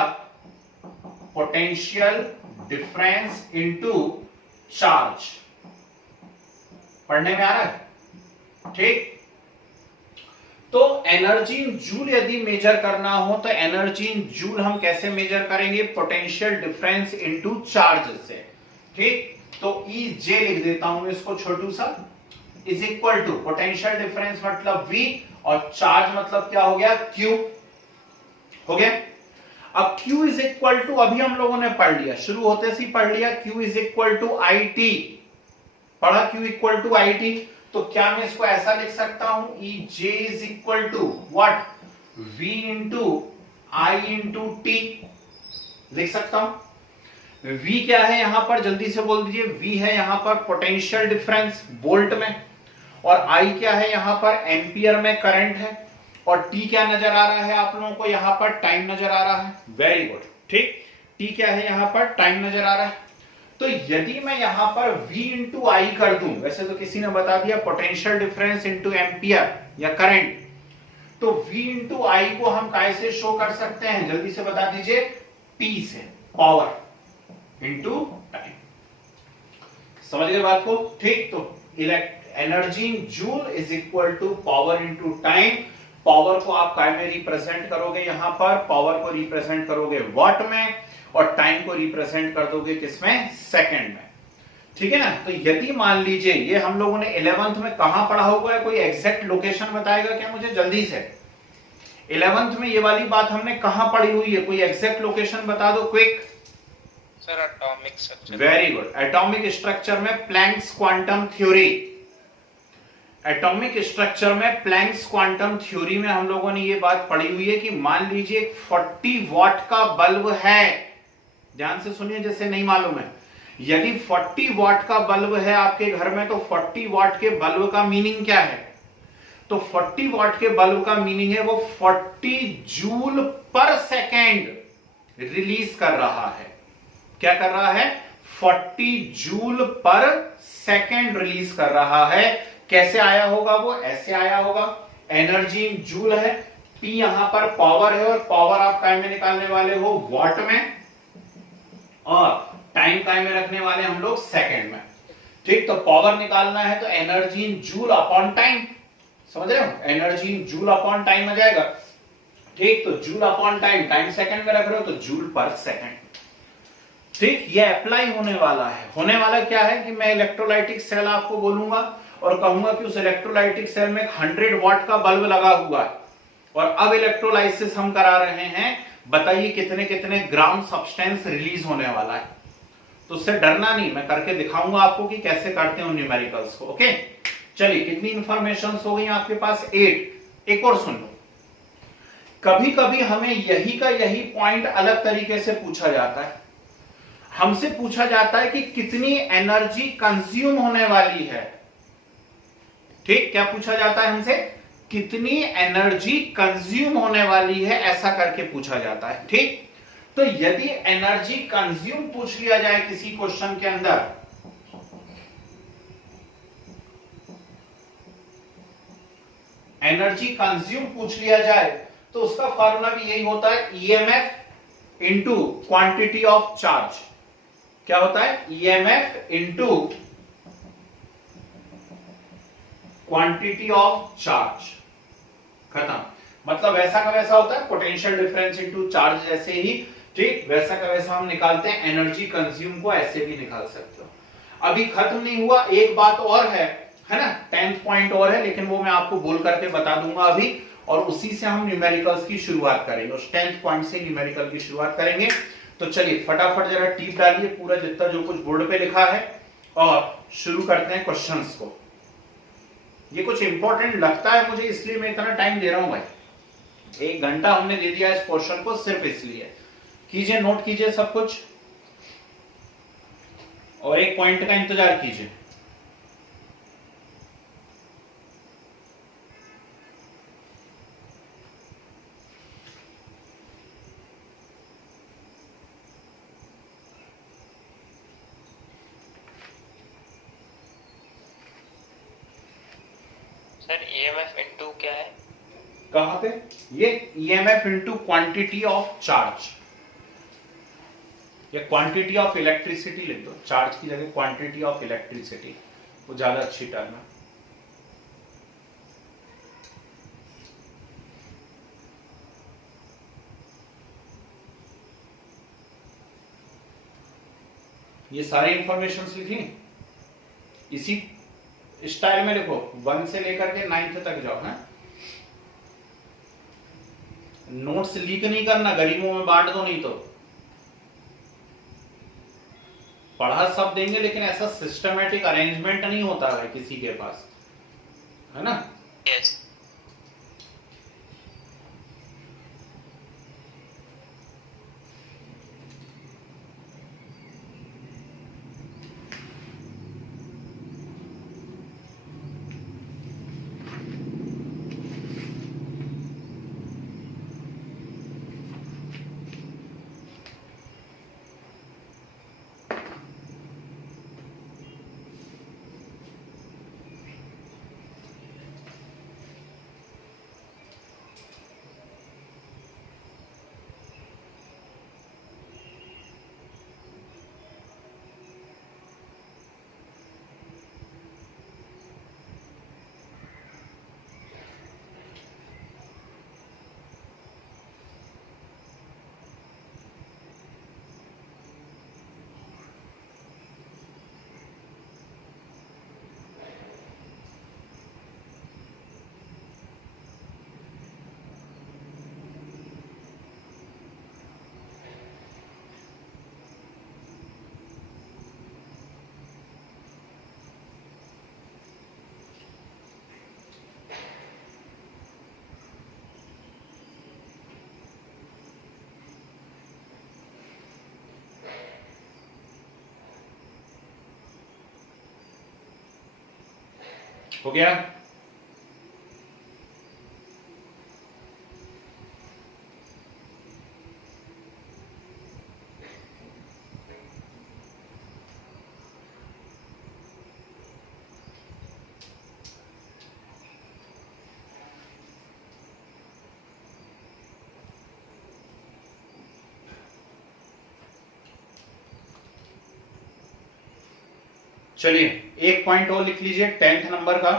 पोटेंशियल डिफरेंस इनटू चार्ज। पढ़ने में आ रहा है, ठीक। तो एनर्जी इन जूल यदि मेजर करना हो तो एनर्जी इन जूल हम कैसे मेजर करेंगे, पोटेंशियल डिफरेंस इनटू चार्ज से, ठीक। तो ई जे लिख देता हूं इसको छोटू सा, is equal to potential difference मतलब V और चार्ज मतलब क्या हो गया, Q हो गया। अब Q इज इक्वल टू, अभी हम लोगों ने पढ़ लिया, शुरू होते से पढ़ लिया, Q is equal to IT, पढ़ा Q इक्वल टू IT। तो क्या मैं इसको ऐसा लिख सकता हूं, E J is equal to what, V into I into T, लिख सकता हूं। V क्या है यहां पर, जल्दी से बोल दीजिए, V है यहां पर पोटेंशियल डिफरेंस वोल्ट में, और I क्या है यहां पर, एंपियर में करंट है, और T क्या नजर आ रहा है आप लोगों को यहां पर, टाइम नजर आ रहा है। वेरी गुड, ठीक, T क्या है यहां पर, टाइम नजर आ रहा है। तो यदि मैं यहां पर V इंटू आई कर दूं, वैसे तो किसी ने बता दिया पोटेंशियल डिफरेंस इंटू एंपियर या करंट, तो V इंटू आई को हम कैसे शो कर सकते हैं, जल्दी से बता दीजिए, P से, पावर इंटू टाइम। समझ गए बात को, ठीक। तो energy in joule is equal to power into time. Power को आप काय में रिप्रेजेंट करोगे, यहां पर पावर को रिप्रेजेंट करोगे वॉट में, और टाइम को रिप्रेजेंट कर दोगे किसमें, सेकंड में, ठीक है ना। तो यदि मान लीजिए, ये हम लोगों ने 11th में कहां पढ़ा होगा है, कोई एग्जैक्ट लोकेशन बताएगा क्या मुझे जल्दी से, 11th में ये वाली बात हमने कहां पढ़ी हुई है, कोई एग्जैक्ट लोकेशन बता दो quick. Sir atomic structure. Very good, atomic structure में Planck's quantum theory, atomic structure में प्लैंक्स क्वांटम थ्योरी में हम लोगों ने ये बात पढ़ी हुई है कि मान लीजिए 40 वॉट का बल्ब है, ध्यान से सुनिए जैसे नहीं मालूम है, यदि 40 वॉट का बल्ब है आपके घर में, तो 40 वॉट के बल्ब का मीनिंग क्या है, तो 40 वॉट के बल्ब का मीनिंग है वो 40 जूल पर सेकेंड रिलीज कर रहा है। क्या कर रहा है, 40 जूल पर सेकेंड रिलीज कर रहा है। कैसे आया होगा वो, ऐसे आया होगा, एनर्जी इन जूल है, P यहां पर पावर है, और पावर आप काय में निकालने वाले हो, वॉट में, और टाइम काय में रखने वाले हम लोग सेकंड में, ठीक। तो पावर निकालना है तो energy in joule upon time, समझ रहे हो, energy in joule upon time आ जाएगा, ठीक। तो joule upon time, time second में रख रहे हो तो जूल पर सेकंड, ठीक। ये अप्लाई होने वाला है। होने वाला क्या है कि मैं इलेक्ट्रोलाइटिक सेल आपको बोलूंगा और कहूंगा कि उस इलेक्ट्रोलाइटिक सेल में 100 वॉट का बल्ब लगा हुआ है, और अब इलेक्ट्रोलाइसिस हम करा रहे हैं, बताइए कितने कितने ग्राम सब्सटेंस रिलीज होने वाला है। तो उससे डरना नहीं, मैं करके दिखाऊंगा आपको कि कैसे करते हैं उन न्यूमेरिकल्स को, ओके। चलिए कितनी इंफॉर्मेशन हो गई आपके पास, 8। एक और सुन लो, कभी कभी हमें यही का यही पॉइंट अलग तरीके से पूछा जाता है। हमसे पूछा जाता है कि कितनी एनर्जी कंज्यूम होने वाली है, ठीक। क्या पूछा जाता है हमसे, कितनी एनर्जी कंज्यूम होने वाली है, ऐसा करके पूछा जाता है, ठीक। तो यदि एनर्जी कंज्यूम पूछ लिया जाए किसी क्वेश्चन के अंदर, एनर्जी कंज्यूम पूछ लिया जाए तो उसका फॉर्मूला भी यही होता है, EMF into quantity of charge. क्या होता है, EMF into quantity of charge, खत्म। मतलब वैसा का वैसा होता है, पोटेंशियल डिफरेंस इनटू चार्ज जैसे ही, ठीक, वैसा का वैसा हम निकालते हैं। एनर्जी कंज्यूम को ऐसे भी निकाल सकते हो। अभी खत्म नहीं हुआ, एक बात और है ना, 10th पॉइंट और है, लेकिन वो मैं आपको बोल करके बता दूंगा अभी, और उसी से हम न्यूमेरिकल्स की शुरुआत करेंगे, उस 10th पॉइंट से न्यूमेरिकल की शुरुआत करेंगे। तो चलिए फटाफट जरा टिक डालिए पूरा जितना जो कुछ बोर्ड पे लिखा है और शुरू करते हैं क्वेश्चंस को। ये कुछ इंपॉर्टेंट लगता है मुझे इसलिए मैं इतना टाइम दे रहा हूं भाई। 1 घंटा हमने दे दिया इस पोर्शन को सिर्फ इसलिए। कीजिए, नोट कीजिए सब कुछ और एक पॉइंट का इंतजार कीजिए। सर ईएमएफ इनटू क्या है? कहां पे? ये EMF into quantity of charge या क्वांटिटी ऑफ इलेक्ट्रिसिटी लिख दो, चार्ज की जगह क्वांटिटी ऑफ इलेक्ट्रिसिटी, वो ज्यादा अच्छी टर्म है। ये सारी इंफॉर्मेशन लिखी इसी स्टाइल में लिखो, 1 से लेकर के 9th तक जाओ। है नोट्स लीक नहीं करना, गरीबों में बांट दो, नहीं तो पढ़ा सब देंगे लेकिन ऐसा सिस्टमेटिक अरेंजमेंट नहीं होता है किसी के पास, है ना। यस। हो गया? चलिए एक पॉइंट और लिख लीजिए 10th नंबर का।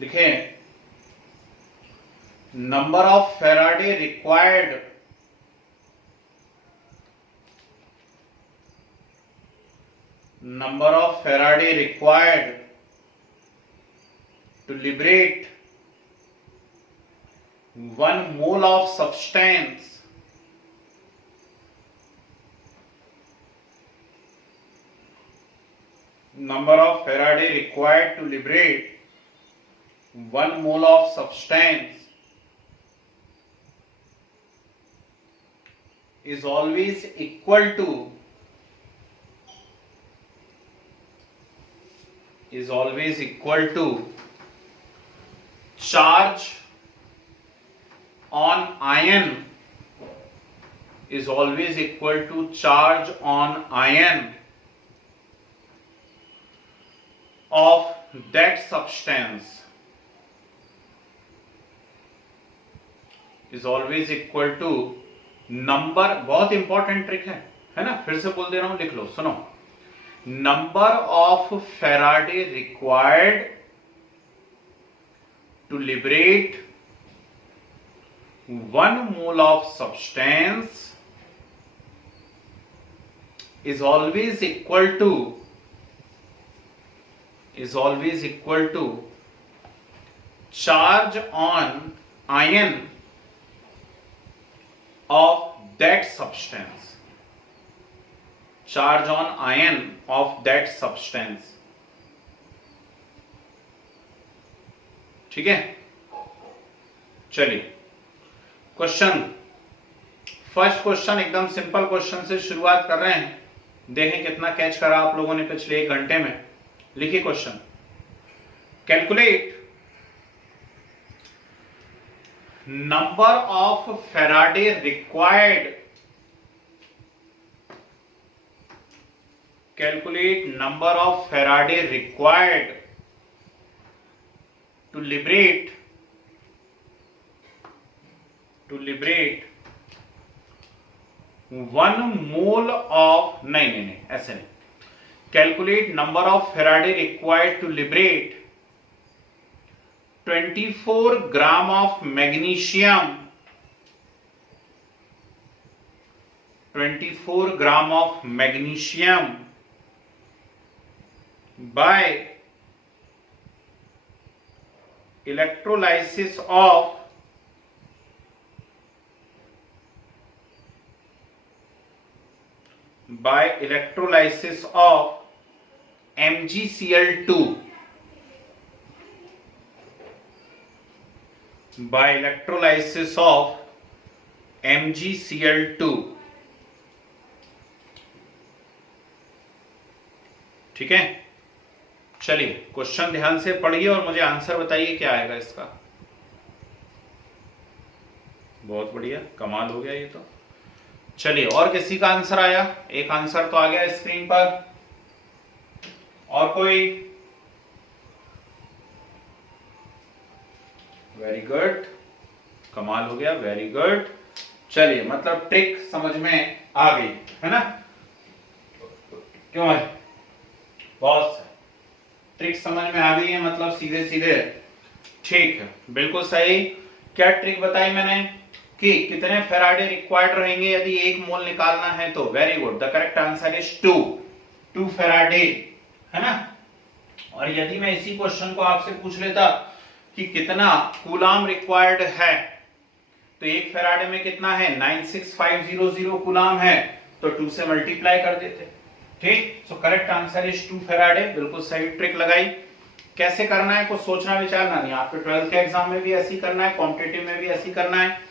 लिखे number of Faraday required to liberate 1 mole of substance number of Faraday required to liberate 1 mole of substance is always equal to charge on ion is always equal to charge on ion of that substance is always equal to number, बहुत important trick है ना, फिर से बोल दे रहा हूं, लिख लो, सुनो। Number of Faraday required to liberate 1 mole of substance is always equal to is always equal to charge on ion of that substance. Charge on ion of that substance. ठीक है, चलिए क्वेश्चन, फर्स्ट क्वेश्चन एकदम simple question से शुरुआत कर रहे हैं, देखें कितना कैच करा आप लोगों ने पिछले 1 घंटे में। लिखिए question, calculate number of Faraday required, calculate number of Faraday required to liberate 1 mole of, नहीं, ऐसे नहीं, calculate number of Faraday required to liberate 24 gram of magnesium, 24 gram of magnesium by electrolysis of MgCl2, by electrolysis of MgCl2। ठीक है, चलिए question ध्यान से पढ़िए और मुझे आंसर बताइए क्या आएगा इसका। बहुत बढ़िया, कमाल हो गया ये तो। चलिए, और किसी का आंसर आया? एक आंसर तो आ गया स्क्रीन पर, और कोई? वेरी गुड, कमाल हो गया, वेरी गुड। चलिए, मतलब ट्रिक समझ में आ गई है ना? क्यों है? बहुत ट्रिक समझ में आ गई है, मतलब सीधे सीधे। ठीक है, बिल्कुल सही। क्या ट्रिक बताई मैंने कि कितने फैराडे रिक्वायर्ड रहेंगे यदि 1 मोल निकालना है तो? Very good, the correct answer is 2 Faraday, है ना? और यदि मैं इसी क्वेश्चन को आपसे पूछ लेता कि कितना कूलाम रिक्वायर्ड है, तो 1 फैराडे में कितना है? 96500 कूलाम है, तो 2 से मल्टीप्लाई कर देते। ठीक, so correct answer is 2 Faraday. बिल्कुल सही ट्रिक लगाई। कैसे करना है कुछ सोचना विचारना नहीं, आपके 12th के एग्जाम में भी ऐसी करना है, कॉम्पिटिटिव में भी ऐसी करना है।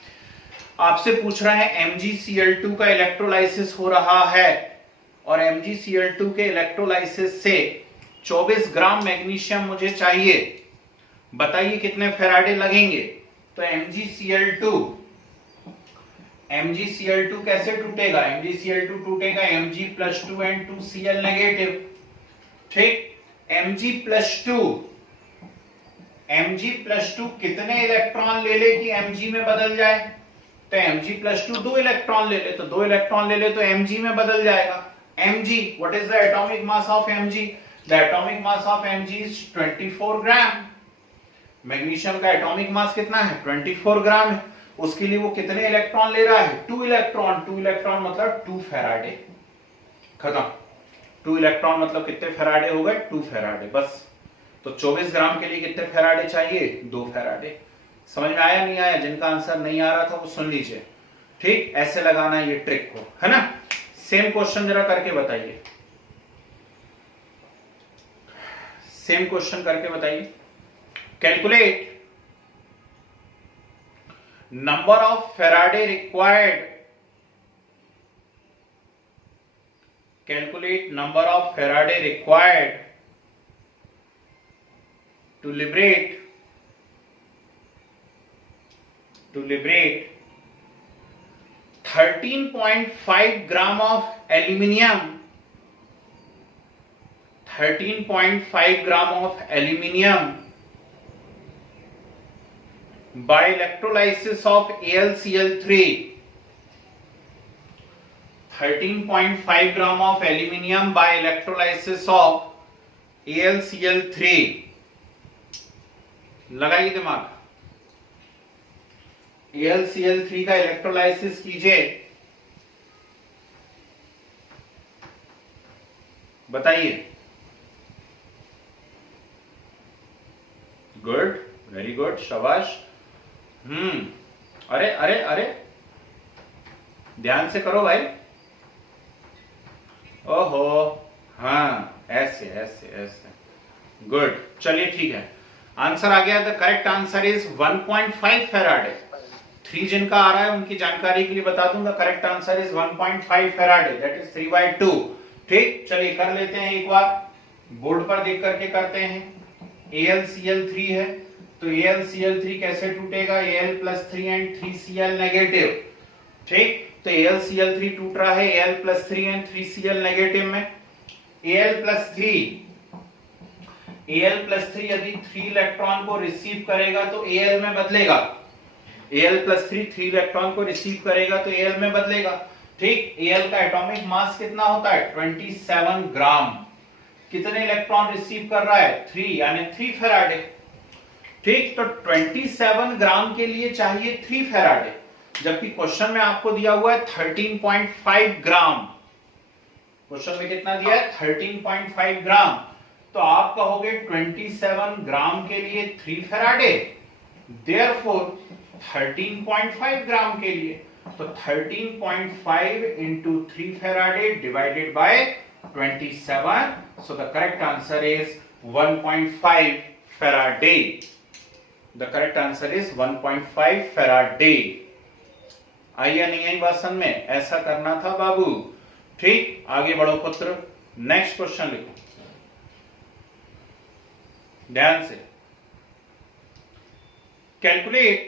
आपसे पूछ रहा है MgCl2 का इलेक्ट्रोलाइसिस हो रहा है, और MgCl2 के इलेक्ट्रोलाइसिस से 24 ग्राम मैग्नीशियम मुझे चाहिए, बताइए कितने फैराडे लगेंगे? तो MgCl2 कैसे टूटेगा? MgCl2 टूटेगा Mg+2 एंड 2Cl नेगेटिव। ठीक, Mg+2 कितने इलेक्ट्रॉन ले ले कि Mg में बदल जाए? तो Mg+2 2 इलेक्ट्रॉन ले ले, तो 2 इलेक्ट्रॉन ले ले तो Mg में बदल जाएगा। Mg, what is the atomic mass of Mg? The atomic mass of Mg is 24 gram. Magnesium का एटॉमिक मास कितना है? 24 ग्राम है। उसके लिए वो कितने इलेक्ट्रॉन ले रहा है? 2 इलेक्ट्रॉन मतलब 2 फैराडे। खत्म। 2 इलेक्ट्रॉन मतलब कितने फैराडे हो गए? 2 फैराडे, बस। तो 24 ग्राम के लिए कितने फैराडे चाहिए? 2 फैराडे। समझ में आया नहीं आया? जिनका आंसर नहीं आ रहा था वो सुन लीजिए। ठीक, ऐसे लगाना है ये ट्रिक को, है ना? सेम क्वेश्चन जरा करके बताइए, सेम क्वेश्चन करके बताइए। Calculate number of Faraday required, calculate number of Faraday required to liberate 13.5 gram of aluminium, 13.5 gram of aluminium by electrolysis of AlCl3, 13.5 gram of aluminium by electrolysis of AlCl3। लगाइए दिमाग, AlCl3 का electrolysis कीजिए, बताइए good, very good, शाबाश। अरे अरे अरे, ध्यान से करो भाई। ओहो, हाँ, ऐसे ऐसे ऐसे, गुड। चलिए ठीक है, आंसर आ गया। The correct answer is 1.5 Faraday. 3 जिनका आ रहा है उनकी जानकारी के लिए बता दूं, the correct answer is 1.5 Faraday, that is 3/2। ठीक, चलिए कर लेते हैं एक बार, बोर्ड पर देख करके करते हैं। AlCl3 है, तो AlCl3 कैसे टूटेगा? Al plus 3 and 3Cl negative. ठीक, तो AlCl3 टूट रहा है Al plus 3 and 3Cl negative में। Al प्लस 3 यदि 3 इलेक्ट्रॉन को रिसीव करेगा तो Al में बदलेगा। Al प्लस 3 इलेक्ट्रॉन को रिसीव करेगा तो Al में बदलेगा। ठीक, Al का एटॉमिक मास कितना होता है? 27 ग्राम। कितने इलेक्ट्रॉन रिसीव कर रहा है? 3, यानी 3 फेराडे। ठीक, तो 27 ग्राम के लिए चाहिए 3 फेराडे, जबकि क्वेश्चन में आपको दिया हुआ है 13.5 ग्राम। क्वेश्चन में कितना दिया है? 13.5 ग्राम। तो आप कहोगे 27 ग्राम के लिए 3 फेराडे, देयरफॉर 13.5 ग्राम के लिए, तो 13.5 into 3 Faraday divided by 27, so the correct answer is 1.5 Faraday. The correct answer is 1.5 Faraday. आई या नहीं आई बात समझ में? ऐसा करना था बाबू। ठीक, आगे बढ़ो पुत्र, नेक्स्ट क्वेश्चन लिखो ध्यान से। Calculate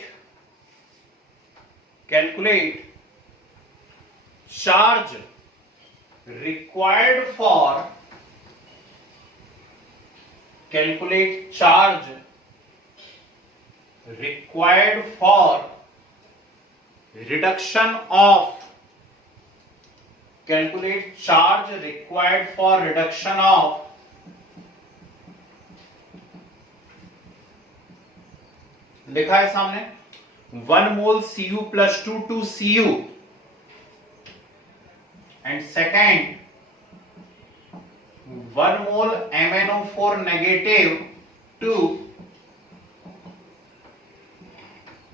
charge required for reduction of लिखा है सामने 1 mole Cu plus 2 Cu and second 1 mole MnO4 negative to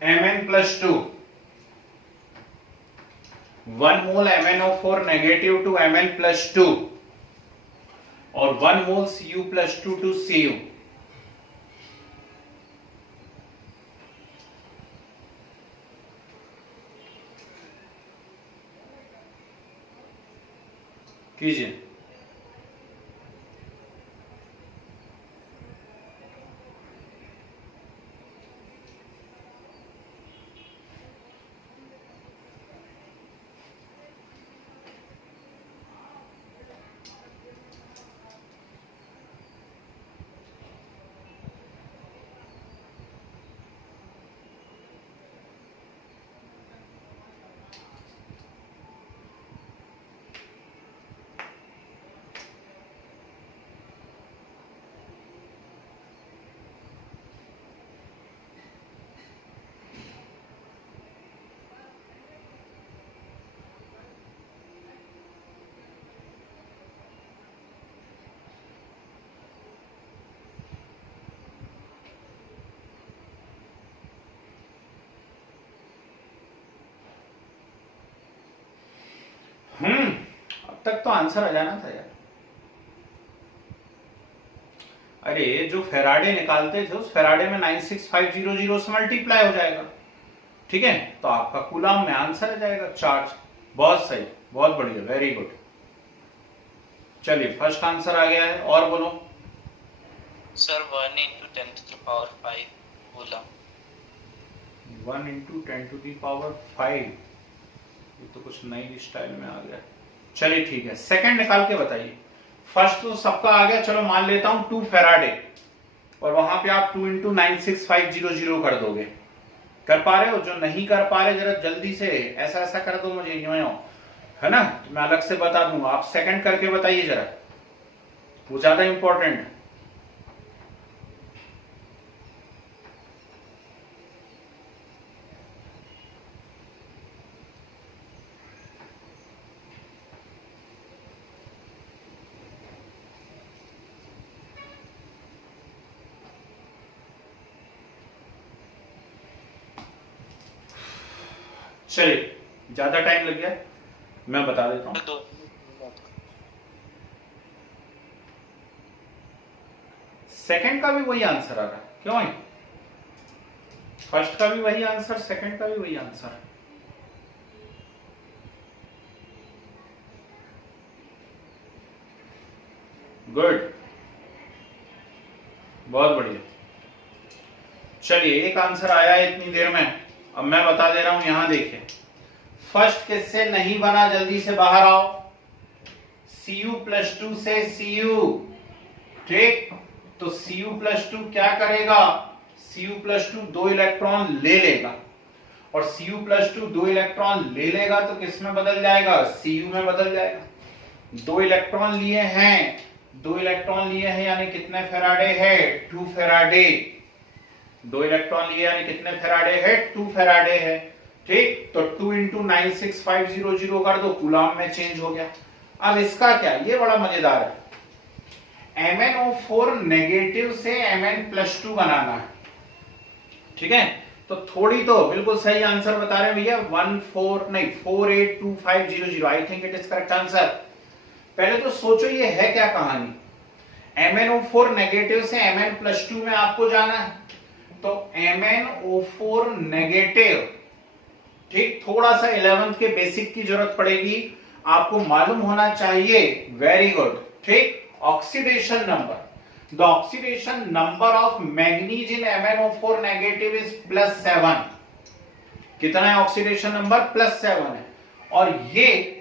Mn plus 2, 1 mole MnO4 negative to Mn plus 2 और 1 mole Cu plus 2 to Cu। कीजिए। अब तक तो आंसर आ जाना था यार। अरे जो फेराडे निकालते थे उस फेराडे में 96500 से मल्टीप्लाई हो जाएगा। ठीक है, तो आपका कूलम में आंसर आ जाएगा चार्ज। बहुत सही, बहुत बढ़िया, वेरी गुड। चलिए फर्स्ट आंसर आ गया है, और बोलो sir. 1 into 10 to the power 5 coulomb. 1 into 10 to the power 5, ये तो कुछ नई स्टाइल में आ गया। चलिए ठीक है, सेकंड निकाल के बताइए। फर्स्ट तो सबका आ गया, चलो मान लेता हूं 2 फेराडे, और वहां पे आप 2 into 96500 कर दोगे। कर पा रहे हो? जो नहीं कर पा रहे जरा जल्दी से ऐसा ऐसा कर दो मुझे, यूं है ना, तो मैं अलग से बता दूंगा। आप सेकंड करके बताइए जरा, वो ज्यादा इंपॉर्टेंट है। चलिए, ज्यादा टाइम लग गया, मैं बता देता हूं। दो सेकंड का भी वही आंसर आ रहा है, क्यों है? फर्स्ट का भी वही आंसर, सेकंड का भी वही आंसर। गुड, बहुत बढ़िया। चलिए, एक आंसर आया है इतनी देर में, अब मैं बता दे रहा हूं। यहां देखिए, फर्स्ट किससे नहीं बना, जल्दी से बाहर आओ। Cu+2 से Cu, ठीक। तो Cu+2 क्या करेगा? Cu+2 2 इलेक्ट्रॉन ले लेगा, और Cu+2 2 इलेक्ट्रॉन ले लेगा तो किस में बदल जाएगा? Cu में बदल जाएगा। 2 इलेक्ट्रॉन लिए हैं, 2 इलेक्ट्रॉन लिए हैं यानी कितने फेराडे है? 2 फेराडे। 2 इलेक्ट्रॉन लिए यानी कितने फेराडे है? 2 फेराडे है, ठीक। तो 2 × 96500 कर दो, कूलाम में चेंज हो गया। अब इसका क्या, ये बड़ा मजेदार है। MnO4 नेगेटिव से Mn+2 बनाना है, ठीक है। तो थोड़ी तो बिल्कुल सही आंसर बता रहे हैं भैया, 482500। I think it is correct answer. पहले तो सोचो ये है क्या कहानी। MnO4 नेगेटिव से Mn+2 में आपको जाना है, तो MnO4 नेगेटिव, ठीक। थोड़ा सा 11th के बेसिक की जरूरत पड़ेगी, आपको मालूम होना चाहिए। वेरी गुड, ठीक। Oxidation number, the oxidation number of manganese in MnO4 negative is +7। कितना है ऑक्सीडेशन नंबर? +7 है। और ये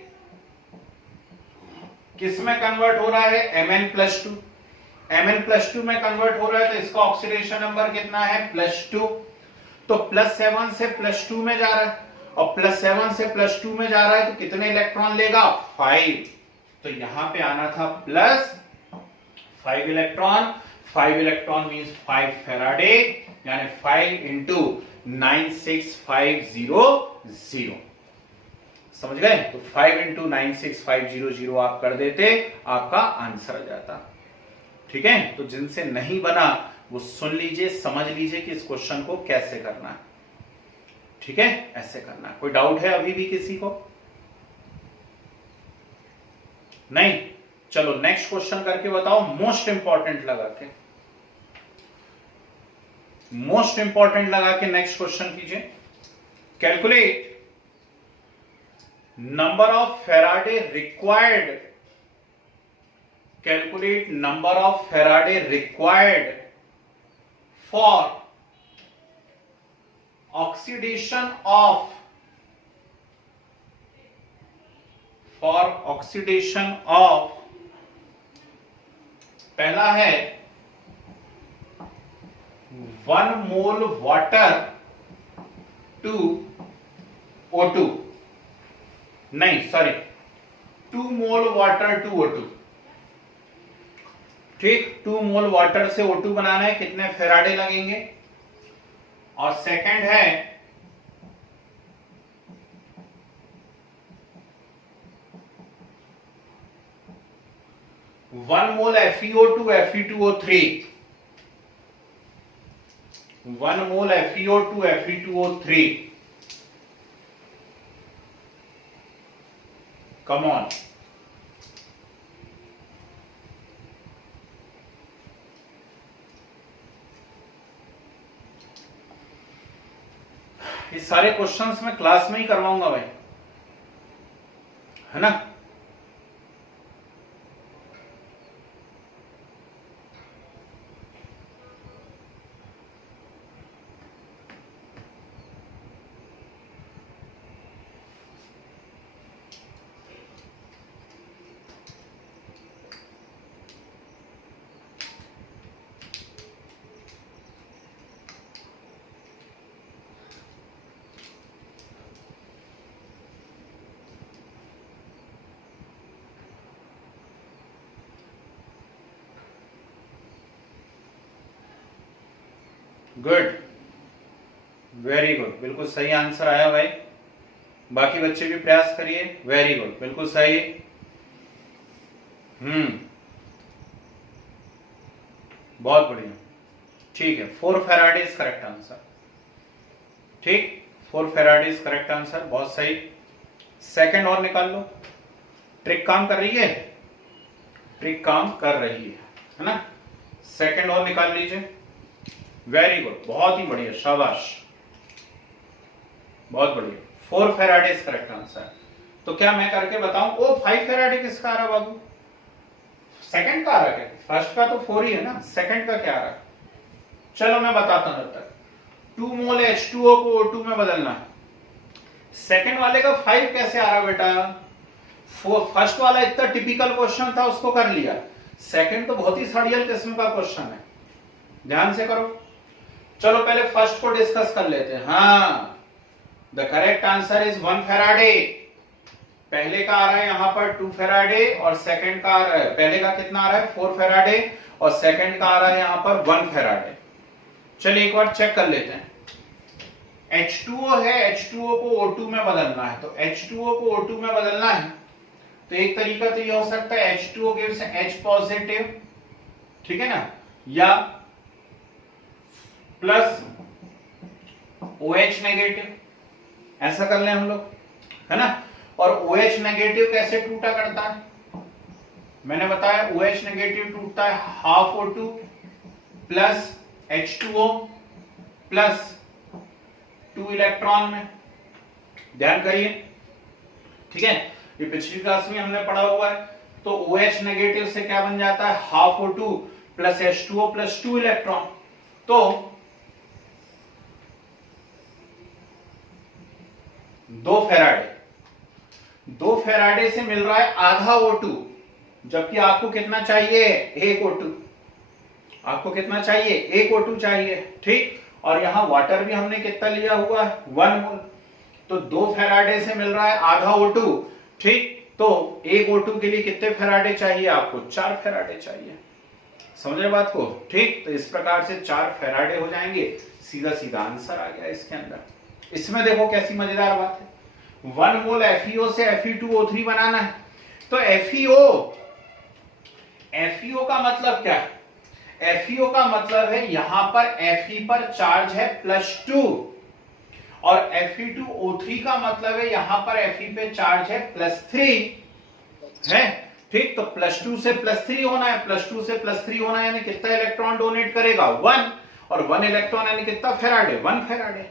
किस में कन्वर्ट हो रहा है? Mn+2। Mn+2 में कन्वर्ट हो रहा है, तो इसका ऑक्सीडेशन नंबर कितना है? +2। तो +7 से +2 में जा रहा है, और +7 से +2 में जा रहा है तो कितने इलेक्ट्रॉन लेगा? 5। तो यहां पे आना था +5 इलेक्ट्रॉन। 5 इलेक्ट्रॉन मींस 5 फेराडे, यानी 5 × 96500। समझ गए? तो 5 × 96500 आप कर देते, आपका आंसर आ जाता, ठीक है। तो जिनसे नहीं बना वो सुन लीजिए, समझ लीजिए कि इस क्वेश्चन को कैसे करना है, ठीक है। ऐसे करना है। कोई डाउट है अभी भी किसी को? नहीं? चलो नेक्स्ट क्वेश्चन करके बताओ, मोस्ट इंपॉर्टेंट लगा के, मोस्ट इंपॉर्टेंट लगा के नेक्स्ट क्वेश्चन कीजिए। Calculate number of Faraday required, calculate number of Faraday required for oxidation of, for oxidation of, पहला है 1 मोल वाटर टू O2, नहीं sorry 2 mole water to O2, ठीक। 2 मोल वाटर से O2 बनाना है, कितने फेराडे लगेंगे? और सेकंड है 1 मोल FeO2 Fe2O3, 1 mole FeO2 Fe2O3। Come on, ये सारे क्वेश्चंस मैं क्लास में ही करवाऊंगा भाई, है ना। गुड, वेरी गुड, बिल्कुल सही आंसर आया भाई। बाकी बच्चे भी प्रयास करिए। वेरी गुड, बिल्कुल सही। बहुत बढ़िया, ठीक है। 4 फेराडे इज करेक्ट आंसर, ठीक। 4 फैराडे इज करेक्ट आंसर, बहुत सही। सेकंड और निकाल लो। ट्रिक काम कर रही है, ट्रिक काम कर रही है ना। सेकंड और निकाल लीजिए। वेरी गुड, बहुत ही बढ़िया, शाबाश, बहुत बढ़िया। 4 फैराडे इज करेक्ट आंसर। तो क्या मैं करके बताऊं? ओ 5 फैराडे किसका आ रहा बाबू? सेकंड का आ रहा है। फर्स्ट का तो 4 ही है ना, सेकंड का क्या आ रहा है? चलो मैं बताता हूं। जब तक 2 मोल H2O को O2 में बदलना है। सेकंड वाले का 5 कैसे आ रहा बेटा? फर्स्ट वाला इतना टिपिकल क्वेश्चन था, उसको कर लिया। सेकंड तो बहुत ही सड़ियल किस्म का क्वेश्चन है, ध्यान से करो। चलो पहले फर्स्ट को डिस्कस कर लेते हैं। हाँ, the correct answer is 1 Faraday. पहले का आ रहा है यहां पर 2 फैराडे और सेकंड का आ रहा है, पहले का कितना आ रहा है 4 फैराडे और सेकंड का आ रहा है यहां पर 1 फैराडे। चलिए एक बार चेक कर लेते हैं। H2O है, H2O को O2 में बदलना है। तो H2O को O2 में बदलना है तो एक तरीका तो ये हो सकता है H2O गिव्स H पॉजिटिव, ठीक है ना, या प्लस OH नेगेटिव, ऐसा कर लें हम लोग, है ना। और OH नेगेटिव कैसे टूटा करता है? मैंने बताया OH नेगेटिव टूटता है half O2 plus H2O plus 2 electron में। ध्यान करिए, ठीक है, ये पिछली क्लास में हमने पढ़ा हुआ है। तो OH नेगेटिव से क्या बन जाता है? Half O2 plus H2O plus 2 electron. तो 2 फैराडे, 2 फैराडे से मिल रहा है आधा O2, जबकि आपको कितना चाहिए? 1 O2। आपको कितना चाहिए? 1 O2 चाहिए, ठीक। और यहां वाटर भी हमने कितना लिया हुआ है? 1 मोल। तो 2 फैराडे से मिल रहा है आधा O2, ठीक। तो 1 O2 के लिए कितने फैराडे चाहिए आपको? 4 फैराडे चाहिए। समझे बात को? ठीक। तो इस प्रकार से 4 फैराडे हो जाएंगे। सीधा सीधा आंसर आ गया इसके अंदर। इसमें देखो कैसी मजेदार बात है। 1 मोल FeO से Fe2O3 बनाना है। तो FeO का मतलब क्या है? FeO का मतलब है यहां पर Fe पर चार्ज है +2 और Fe2O3 का मतलब है यहां पर Fe पे चार्ज है +3 है, ठीक। तो +2 से +3 होना है, +2 से +3 होना है, यानी कितना इलेक्ट्रॉन डोनेट करेगा? 1। और 1 इलेक्ट्रॉन यानी कितना फैराडे? 1 फैराडे।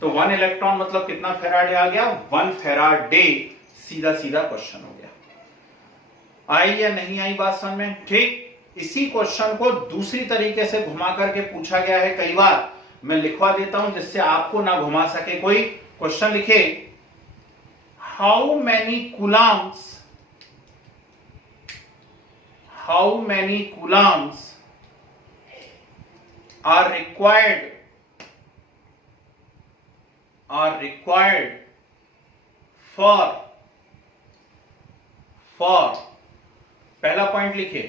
तो 1 इलेक्ट्रॉन मतलब कितना फैराडे आ गया? 1 फैराडे। सीधा सीधा क्वेश्चन हो गया। आई या नहीं आई बात समझ में? ठीक। इसी क्वेश्चन को दूसरी तरीके से घुमा करके पूछा गया है कई बार। मैं लिखवा देता हूं जिससे आपको ना घुमा सके कोई। क्वेश्चन लिखे, how many coulombs are required for पहला पॉइंट लिखे,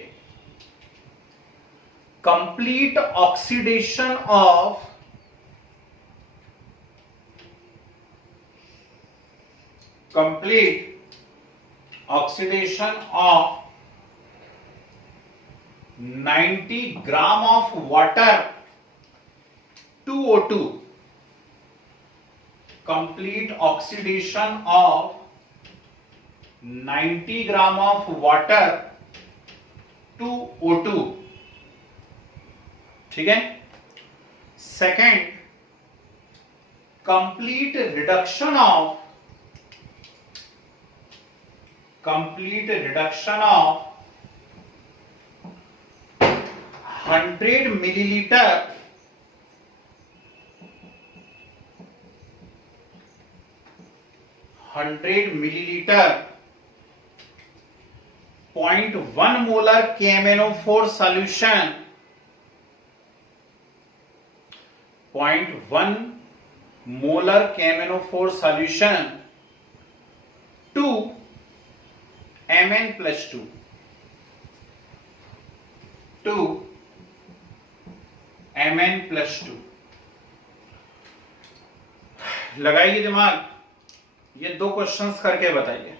complete oxidation of oxidation of 90 gram of water to O2. Complete oxidation of 90 gram of water to O2. ठीक है। Second, complete reduction of 100 milliliter .1 molar KMnO4 solution, 0.1 molar KMnO4 solution to Mn+2 to Mn+2। लगाइए दिमाग, ये 2 questions करके बताइए।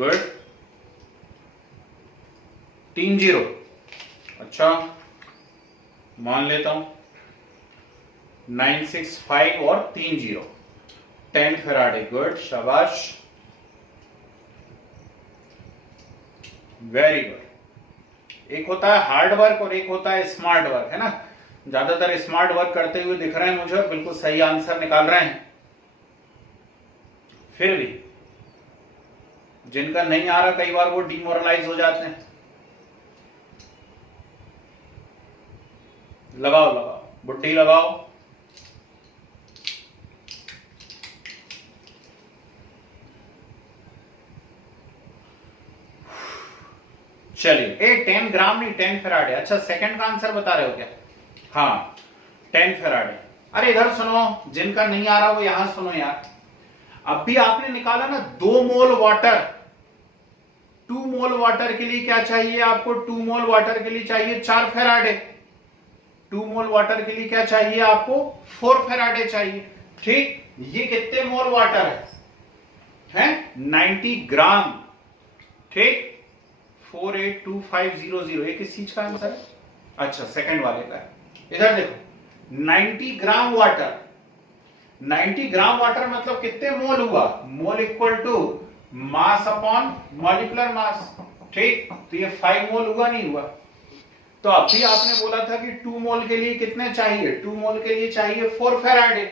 Good, 3 0, अच्छा मान लेता हूं 965 और 3 0, 10 फैराडे, गुड, शाबाश, वेरी गुड। एक होता है हार्ड वर्क और एक होता है स्मार्ट वर्क, है ना। ज्यादातर स्मार्ट वर्क करते हुए दिख रहे हैं मुझे, बिल्कुल सही आंसर निकाल रहे हैं। फिर भी जिनका नहीं आ रहा कई बार वो डिमोरलाइज हो जाते हैं। लगाओ लगाओ, बुट्टी लगाओ। चलिए, 10 ग्राम नहीं 10 फैराडे। अच्छा, सेकंड का आंसर बता रहे हो क्या? हाँ, 10 फैराडे। अरे इधर सुनो, जिनका नहीं आ रहा वो यहां सुनो यार। अभी आपने निकाला ना 2 मोल वाटर, 2 मोल वाटर के लिए क्या चाहिए आपको? 2 मोल वाटर के लिए चाहिए 4 फैराडे। 2 मोल वाटर के लिए क्या चाहिए आपको? 4 फैराडे चाहिए। ठीक, ये कितने मोल वाटर है? 90 ग्राम। ठीक, 482500। ये किस चीज का आंसर है? अच्छा, सेकंड वाले का। इधर देखो, 90 ग्राम वाटर, 90 ग्राम वाटर मतलब कितने मोल हुआ? Mole equal to mass upon molecular mass. ठीक, तो ये 5 मोल हुआ, नहीं हुआ? तो अभी आपने बोला था कि 2 मोल के लिए कितने चाहिए? 2 मोल के लिए चाहिए 4 फैराडे।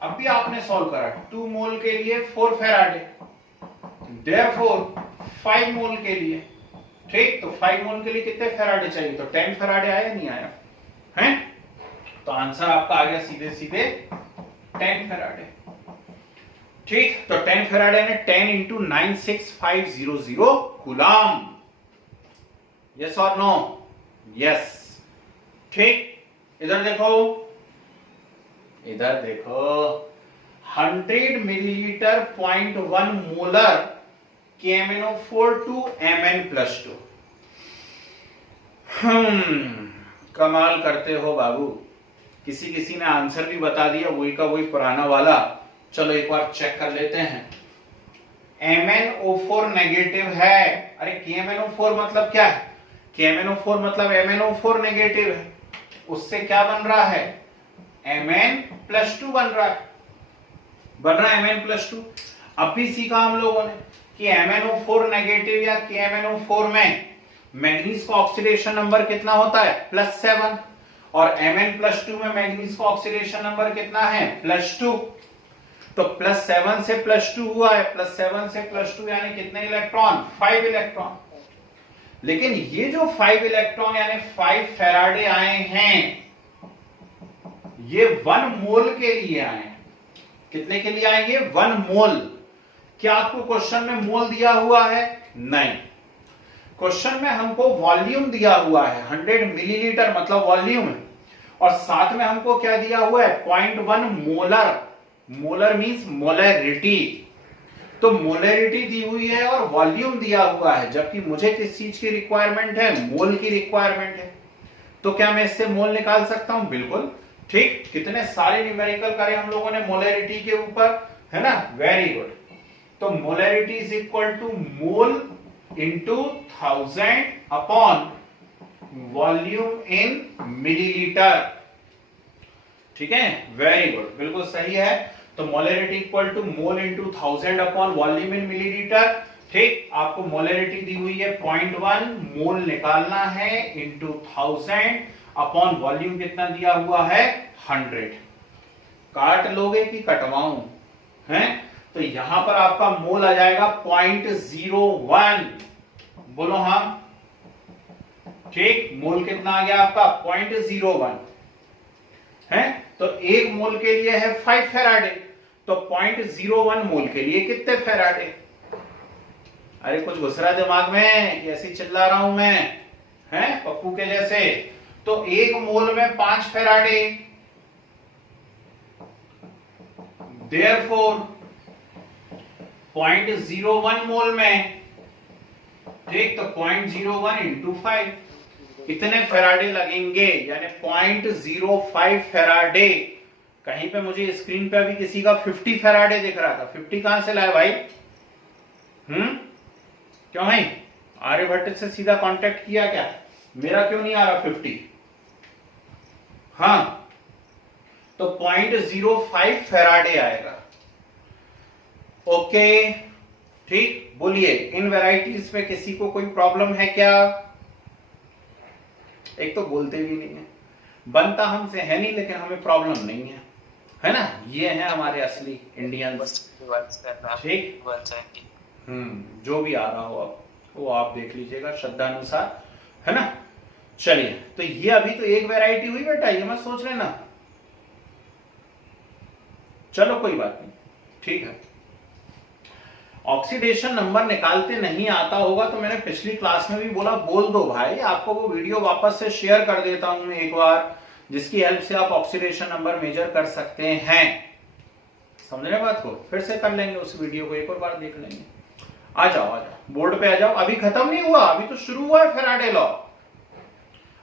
अभी आपने सॉल्व करा, 2 मोल के लिए 4 फैराडे, देयरफॉर 5 मोल के लिए। ठीक, तो 5 मोल के लिए कितने फैराडे चाहिए? तो 10 फैराडे आया, नहीं आया है? तो आंसर आपका आ गया सीधे सीधे 10 फैराडे। ठीक, तो 10 फैराडे ने 10 इंटू 96500 कूलम। यस और नो? यस। ठीक, इधर देखो, इधर देखो, 100 millilitre 0.1 molar KMnO4 to Mn+2। कमाल करते हो बाबू, किसी किसी ने आंसर भी बता दिया, वही का वही पुराना वाला। चलो एक बार चेक कर लेते हैं। MnO4 नेगेटिव है। अरे KMnO4 मतलब क्या है? KMnO4 मतलब MnO4 नेगेटिव है। उससे क्या बन रहा है? Mn+2 बन रहा है, Mn+2। अब भी सीखा हम लोगों ने कि MnO4 नेगेटिव या KMnO4 में मैग्नीज का ऑक्सीडेशन नंबर कितना होता है? +7। और Mn+2 में मैग्नीज का ऑक्सीडेशन नंबर कितना है? +2। तो +7 से +2 हुआ है, +7 से +2 यानी कितने इलेक्ट्रॉन? 5 इलेक्ट्रॉन। लेकिन ये जो 5 इलेक्ट्रॉन यानी 5 फैराडे आए हैं, ये 1 मोल के लिए आए हैं। कितने के लिए आएंगे? 1 मोल। क्या आपको क्वेश्चन में मोल दिया हुआ है? नहीं, क्वेश्चन में हमको वॉल्यूम दिया हुआ है। 100 मिलीलीटर मतलब वॉल्यूम है, और साथ में हमको क्या दिया हुआ है? 0.1 मोलर। Molar means molarity. तो मोलरिटी दी हुई है और वॉल्यूम दिया हुआ है, जबकि मुझे किस चीज की रिक्वायरमेंट है? मोल की रिक्वायरमेंट है। तो क्या मैं इससे मोल निकाल सकता हूं? बिल्कुल। ठीक, कितने सारे न्यूमेरिकल करे हम लोगों ने मोलरिटी के ऊपर, है ना। Very good. तो molarity is equal to mole into 1000 upon volume in millilitre. ठीक है, वेरी गुड, बिल्कुल सही है। तो molarity equal to mole into 1000 upon volume in millilitre. ठीक, आपको मोलरिटी दी हुई है 0.1, मोल निकालना है इंटू 1000 अपॉन वॉल्यूम कितना दिया हुआ है? 100। काट लोगे कि कटवाऊं? हैं? तो यहां पर आपका मोल आ जाएगा 0.01। बोलो हाँ। ठीक, मोल कितना आ गया आपका? 0.01 है। तो 1 मोल के लिए है 5 फैराडे, तो 0.01 मोल के लिए कितने फैराडे? अरे कुछ घुस रहा दिमाग में कि ऐसे चिल्ला रहा हूं मैं, हैं पप्पू के जैसे? तो 1 मोल में 5 फैराडे, देयरफॉर 0.01 मोल में, ठीक, तो 0.01 इंटू 5 कितने फैराडे लगेंगे? यानी 0.05 फैराडे। कहीं पे मुझे स्क्रीन पे अभी किसी का 50 फैराडे दिख रहा था। 50 कहां से लाए भाई? क्यों भाई, आर्यभट्ट से सीधा कांटेक्ट किया क्या? मेरा क्यों नहीं आ रहा 50? हाँ, तो 0.05 फेराडे आएगा। ओके ठीक, बोलिए इन वैरायटीज पे किसी को कोई प्रॉब्लम है क्या? एक तो बोलते भी नहीं है, बनता हमसे है नहीं लेकिन हमें प्रॉब्लम नहीं है ना? ये है हमारे असली इंडियंस। ठीक, जो भी आ रहा हो अब वो आप देख लीजिएगा श्रद्धानुसार, है ना? चलिए, तो ये अभी तो एक वैरायटी हुई बेटा, ये मत सोच लेना। चलो कोई बात नहीं, ठीक है। ऑक्सीडेशन नंबर निकालते नहीं आता होगा तो मैंने पिछली क्लास में भी बोला, बोल दो भाई, आपको वो वीडियो वापस से शेयर कर देता हूं मैं एक बार, जिसकी हेल्प से आप ऑक्सीडेशन नंबर मेजर कर सकते हैं। समझ रहे बात को? फिर से कर लेंगे उस वीडियो को, एक और बार देख लेंगे। आ जाओ बोर्ड पे आ जाओ। अभी खत्म नहीं हुआ, अभी तो शुरू हुआ है फैराडे लॉ,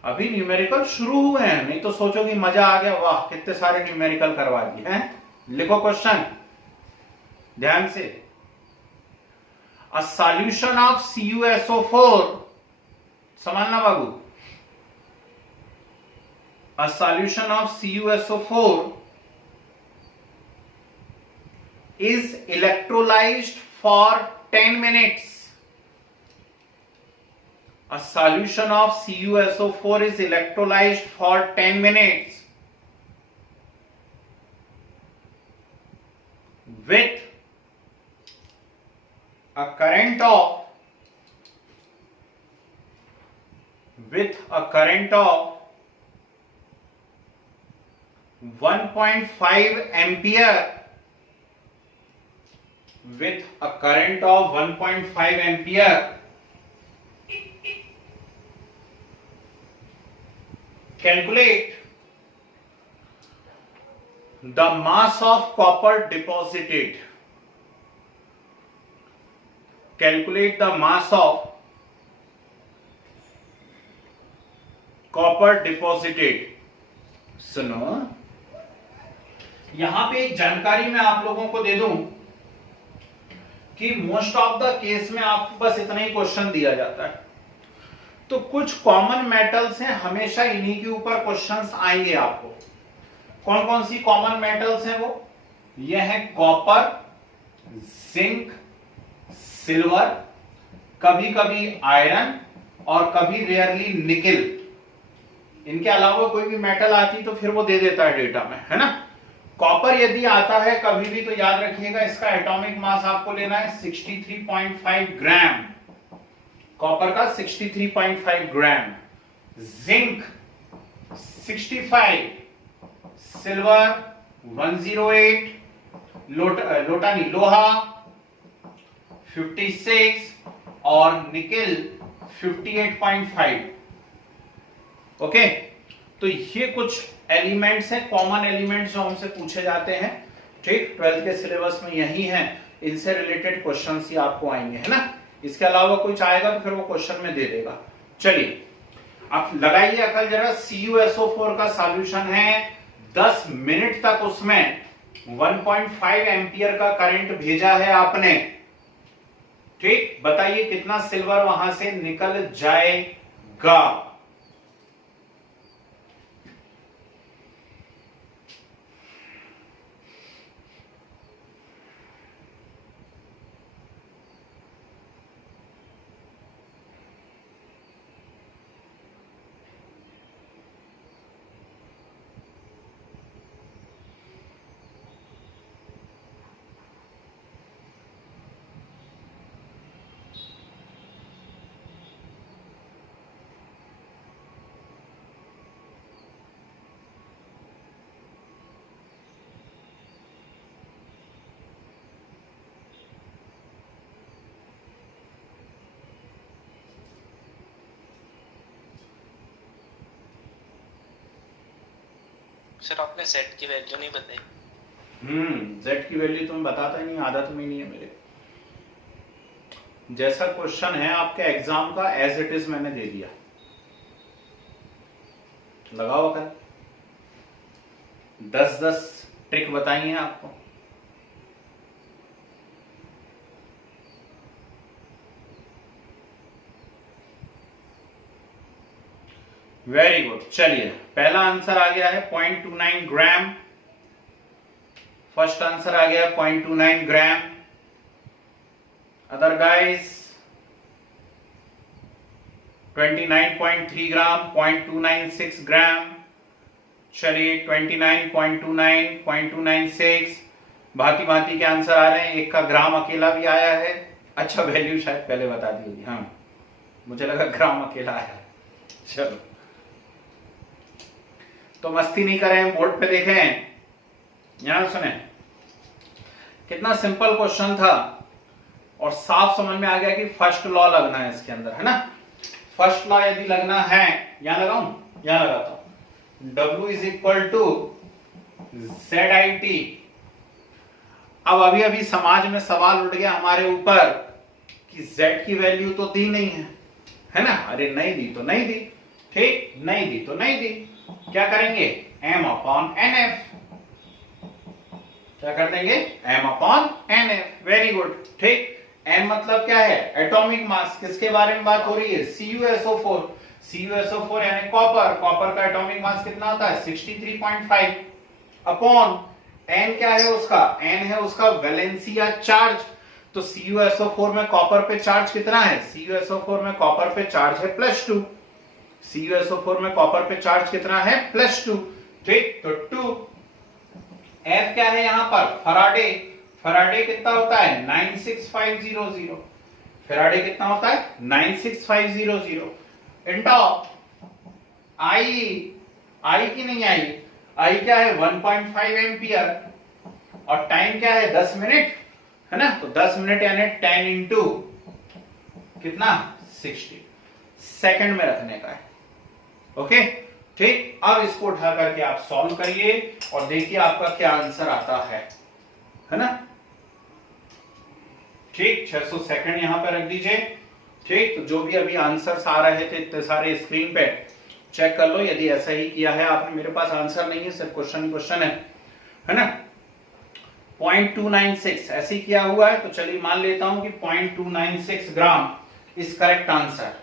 अभी न्यूमेरिकल शुरू हुए हैं। नहीं तो सोचो कि मजा आ गया, वाह कितने सारे न्यूमेरिकल करवा दिए हैं। लिखो क्वेश्चन ध्यान से। अ सॉल्यूशन ऑफ CuSO4, समझना बाबू, a solution of CuSO4 is electrolyzed for 10 minutes. A solution of CuSO4 is electrolyzed for 10 minutes with a current of 1.5 ampere, with a current of 1.5 ampere calculate the mass of copper deposited. Calculate the mass of copper deposited. सुनो, यहां पे एक जानकारी मैं आप लोगों को दे दूं कि मोस्ट ऑफ द केस में आपको बस इतना ही क्वेश्चन दिया जाता है, तो कुछ कॉमन मेटल्स हैं, हमेशा इन्हीं के ऊपर क्वेश्चंस आएंगे आपको। कौन कौन सी कॉमन मेटल्स हैं वो? ये है कॉपर, जिंक, सिल्वर, कभी कभी आयरन और कभी रेयरली निकेल। इनके अलावा कोई भी मेटल आती तो फिर वो दे देता है डेटा में, है ना? कॉपर यदि आता है कभी भी तो याद रखिएगा इसका एटॉमिक मास आपको लेना है 63.5 ग्राम, कॉपर का 63.5 ग्राम, जिंक 65, सिल्वर 108, लोहा 56 और निकेल 58.5। ओके, तो ये कुछ एलिमेंट्स हैं, कॉमन एलिमेंट्स जो हमसे पूछे जाते हैं। ठीक, 12th के सिलेबस में यही हैं, इनसे रिलेटेड क्वेश्चंस ही आपको आएंगे, है ना? इसके अलावा कुछ आएगा तो फिर वो क्वेश्चन में दे देगा। चलिए आप लगाइए अकल जरा। CuSO4 का सॉल्यूशन है, 10 मिनट तक उसमें 1.5 एम्पियर का करंट भेजा है आपने। ठीक, बताइए कितना सिल्वर वहां से निकल जाएगा? सर आपने Z की वैल्यू नहीं बताई। Z की वैल्यू तो मैं बताता ही नहीं, आदत में नहीं है मेरे। जैसा क्वेश्चन है आपके एग्जाम का एज इट इज मैंने दे दिया, लगाओ कर। 10-10 ट्रिक बताई हैं आपको। Very good. चलिए पहला आंसर आ गया है 0.29 ग्राम। फर्स्ट आंसर आ गया 0.29 ग्राम। अदर गाइस 29.3 ग्राम, 0.296 ग्राम। चलिए 29.29, 0.296, भांति भांति के आंसर आ रहे हैं। एक का ग्राम अकेला भी आया है। अच्छा वैल्यू शायद पहले बता दी होगी, हाँ मुझे लगा ग्राम अकेला आया है। चलो तो मस्ती नहीं करें, बोर्ड पे देखें, यहां सुने। कितना सिंपल क्वेश्चन था और साफ समझ में आ गया कि फर्स्ट लॉ लगना है इसके अंदर, है ना। फर्स्ट लॉ यदि लगना है, यहां लगाऊं, यहां लगाता हूं। W is equal to ZIT। अब अभी अभी समाज में सवाल उठ गया हमारे ऊपर कि Z की वैल्यू तो दी नहीं है ना। अरे नहीं दी तो नहीं दी, ठीक, नहीं दी तो नहीं दी, क्या करेंगे M/NF। क्या कर देंगे M/NF। वेरी गुड, ठीक। M मतलब क्या है, एटॉमिक मास। किसके बारे में बात हो रही है, CuSO4। CuSO4 यानी कॉपर। कॉपर का एटॉमिक मास कितना होता है 63.5 अपॉन N क्या है उसका, N है उसका वैलेंसिया चार्ज। तो CuSO4 में कॉपर पे चार्ज कितना है, CuSO4 में कॉपर पे चार्ज है +2। CuSO4 में कॉपर पे चार्ज कितना है +2, ठीक। तो 2 F क्या है यहां पर, फराडे। फराडे कितना होता है 96500। फराडे कितना होता है 96500। इंटॉ आई की नहीं आई क्या है 1.5 एम्पियर और टाइम क्या है 10 मिनट, है ना। तो 10 मिनट यानी 10 इंटू कितना 60 सेकंड में रखने का है। ओके, ठीक। अब इसको उठा करके आप सॉल्व करिए और देखिए आपका क्या आंसर आता है ना। ठीक, 600 सेकंड यहां पे रख दीजिए, ठीक। तो जो भी अभी आंसर्स आ रहे थे इतने सारे स्क्रीन पे चेक कर लो। यदि ऐसा ही किया है आपने, मेरे पास आंसर नहीं है, सिर्फ क्वेश्चन है ना। 0.296 ऐसे ही किया हुआ है। तो चलिए मान लेता हूं कि 0.296 ग्राम इज करेक्ट आंसर,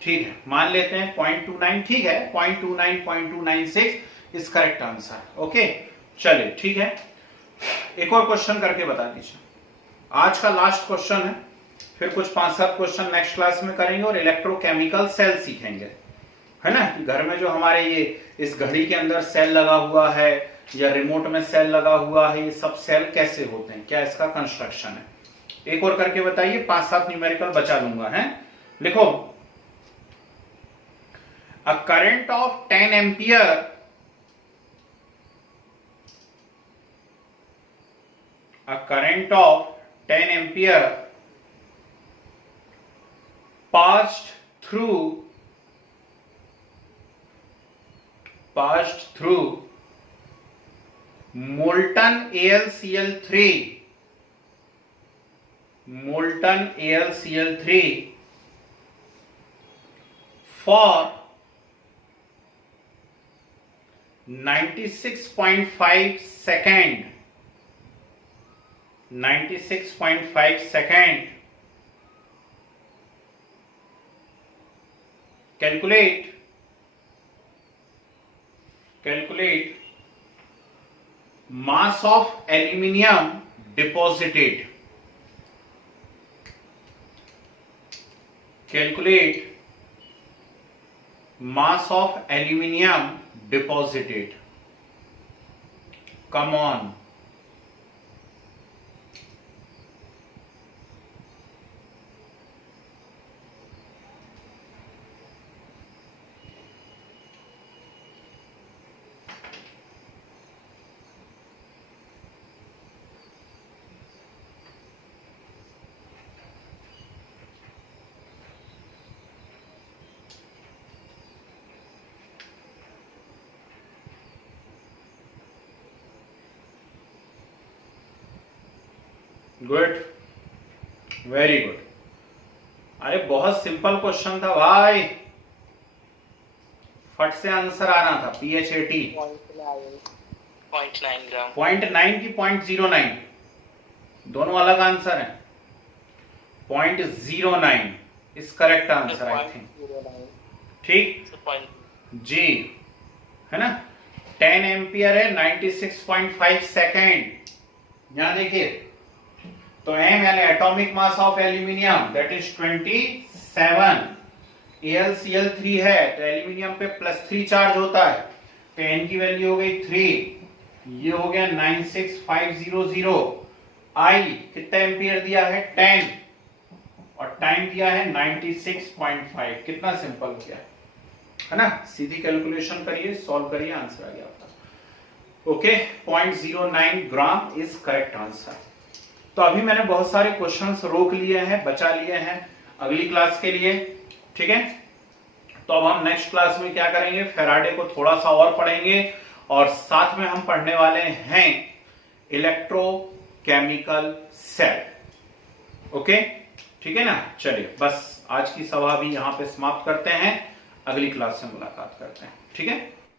ठीक है। मान लेते हैं 0.29, ठीक है। 0.29 इज करेक्ट आंसर। ओके, चलिए ठीक है। एक और क्वेश्चन करके बता दीजिए। आज का लास्ट क्वेश्चन है, फिर कुछ 5-7 क्वेश्चन नेक्स्ट क्लास में करेंगे और इलेक्ट्रोकेमिकल सेल सीखेंगे, है ना। कि घर में जो हमारे ये इस घड़ी के अंदर सेल लगा हुआ है या रिमोट में सेल लगा हुआ है, ये सब सेल कैसे होते हैं, क्या इसका कंस्ट्रक्शन है। एक और करके बताइए, 5-7 न्यूमेरिकल बचा लूंगा, है। लिखो, a current of 10 ampere a current of 10 ampere passed through molten AlCl3 for 96.5 second. 96.5 second. Calculate mass of aluminium deposited. Calculate mass of aluminium deposited. Come on. Good, very good. अरे बहुत simple question था भाई, फट से answer आ रहा था। PHAT 0.9 ग्राम। 0.9 की 0.09 दोनों अलग आंसर है। 0.09 is correct answer I think, ठीक। जी, है ना, 10 एम्पियर है, 96.5 सेकेंड। यहां देखिए, तो एम यानी atomic mass of aluminium that is 27। AlCl3 है तो एल्यूमिनियम पे +3 चार्ज होता है, तो एन की वैल्यू हो गई 3, ये हो गया 96500। आई कितना एम्पियर दिया है 10, और टाइम दिया है 96.5। कितना सिंपल हो गया, है ना। सीधी कैलकुलेशन करिए, सॉल्व करिए, आंसर आ गया आपका। Okay, 0.09 gram is correct answer. तो अभी मैंने बहुत सारे क्वेश्चंस रोक लिए हैं, बचा लिए हैं अगली क्लास के लिए, ठीक है। तो अब हम नेक्स्ट क्लास में क्या करेंगे, फैराडे को थोड़ा सा और पढ़ेंगे, और साथ में हम पढ़ने वाले हैं इलेक्ट्रोकेमिकल सेल। ओके, ठीक है ना। चलिए, बस आज की सभा भी यहां पे समाप्त करते हैं, अगली क्लास से मुलाकात करते हैं, ठीक है।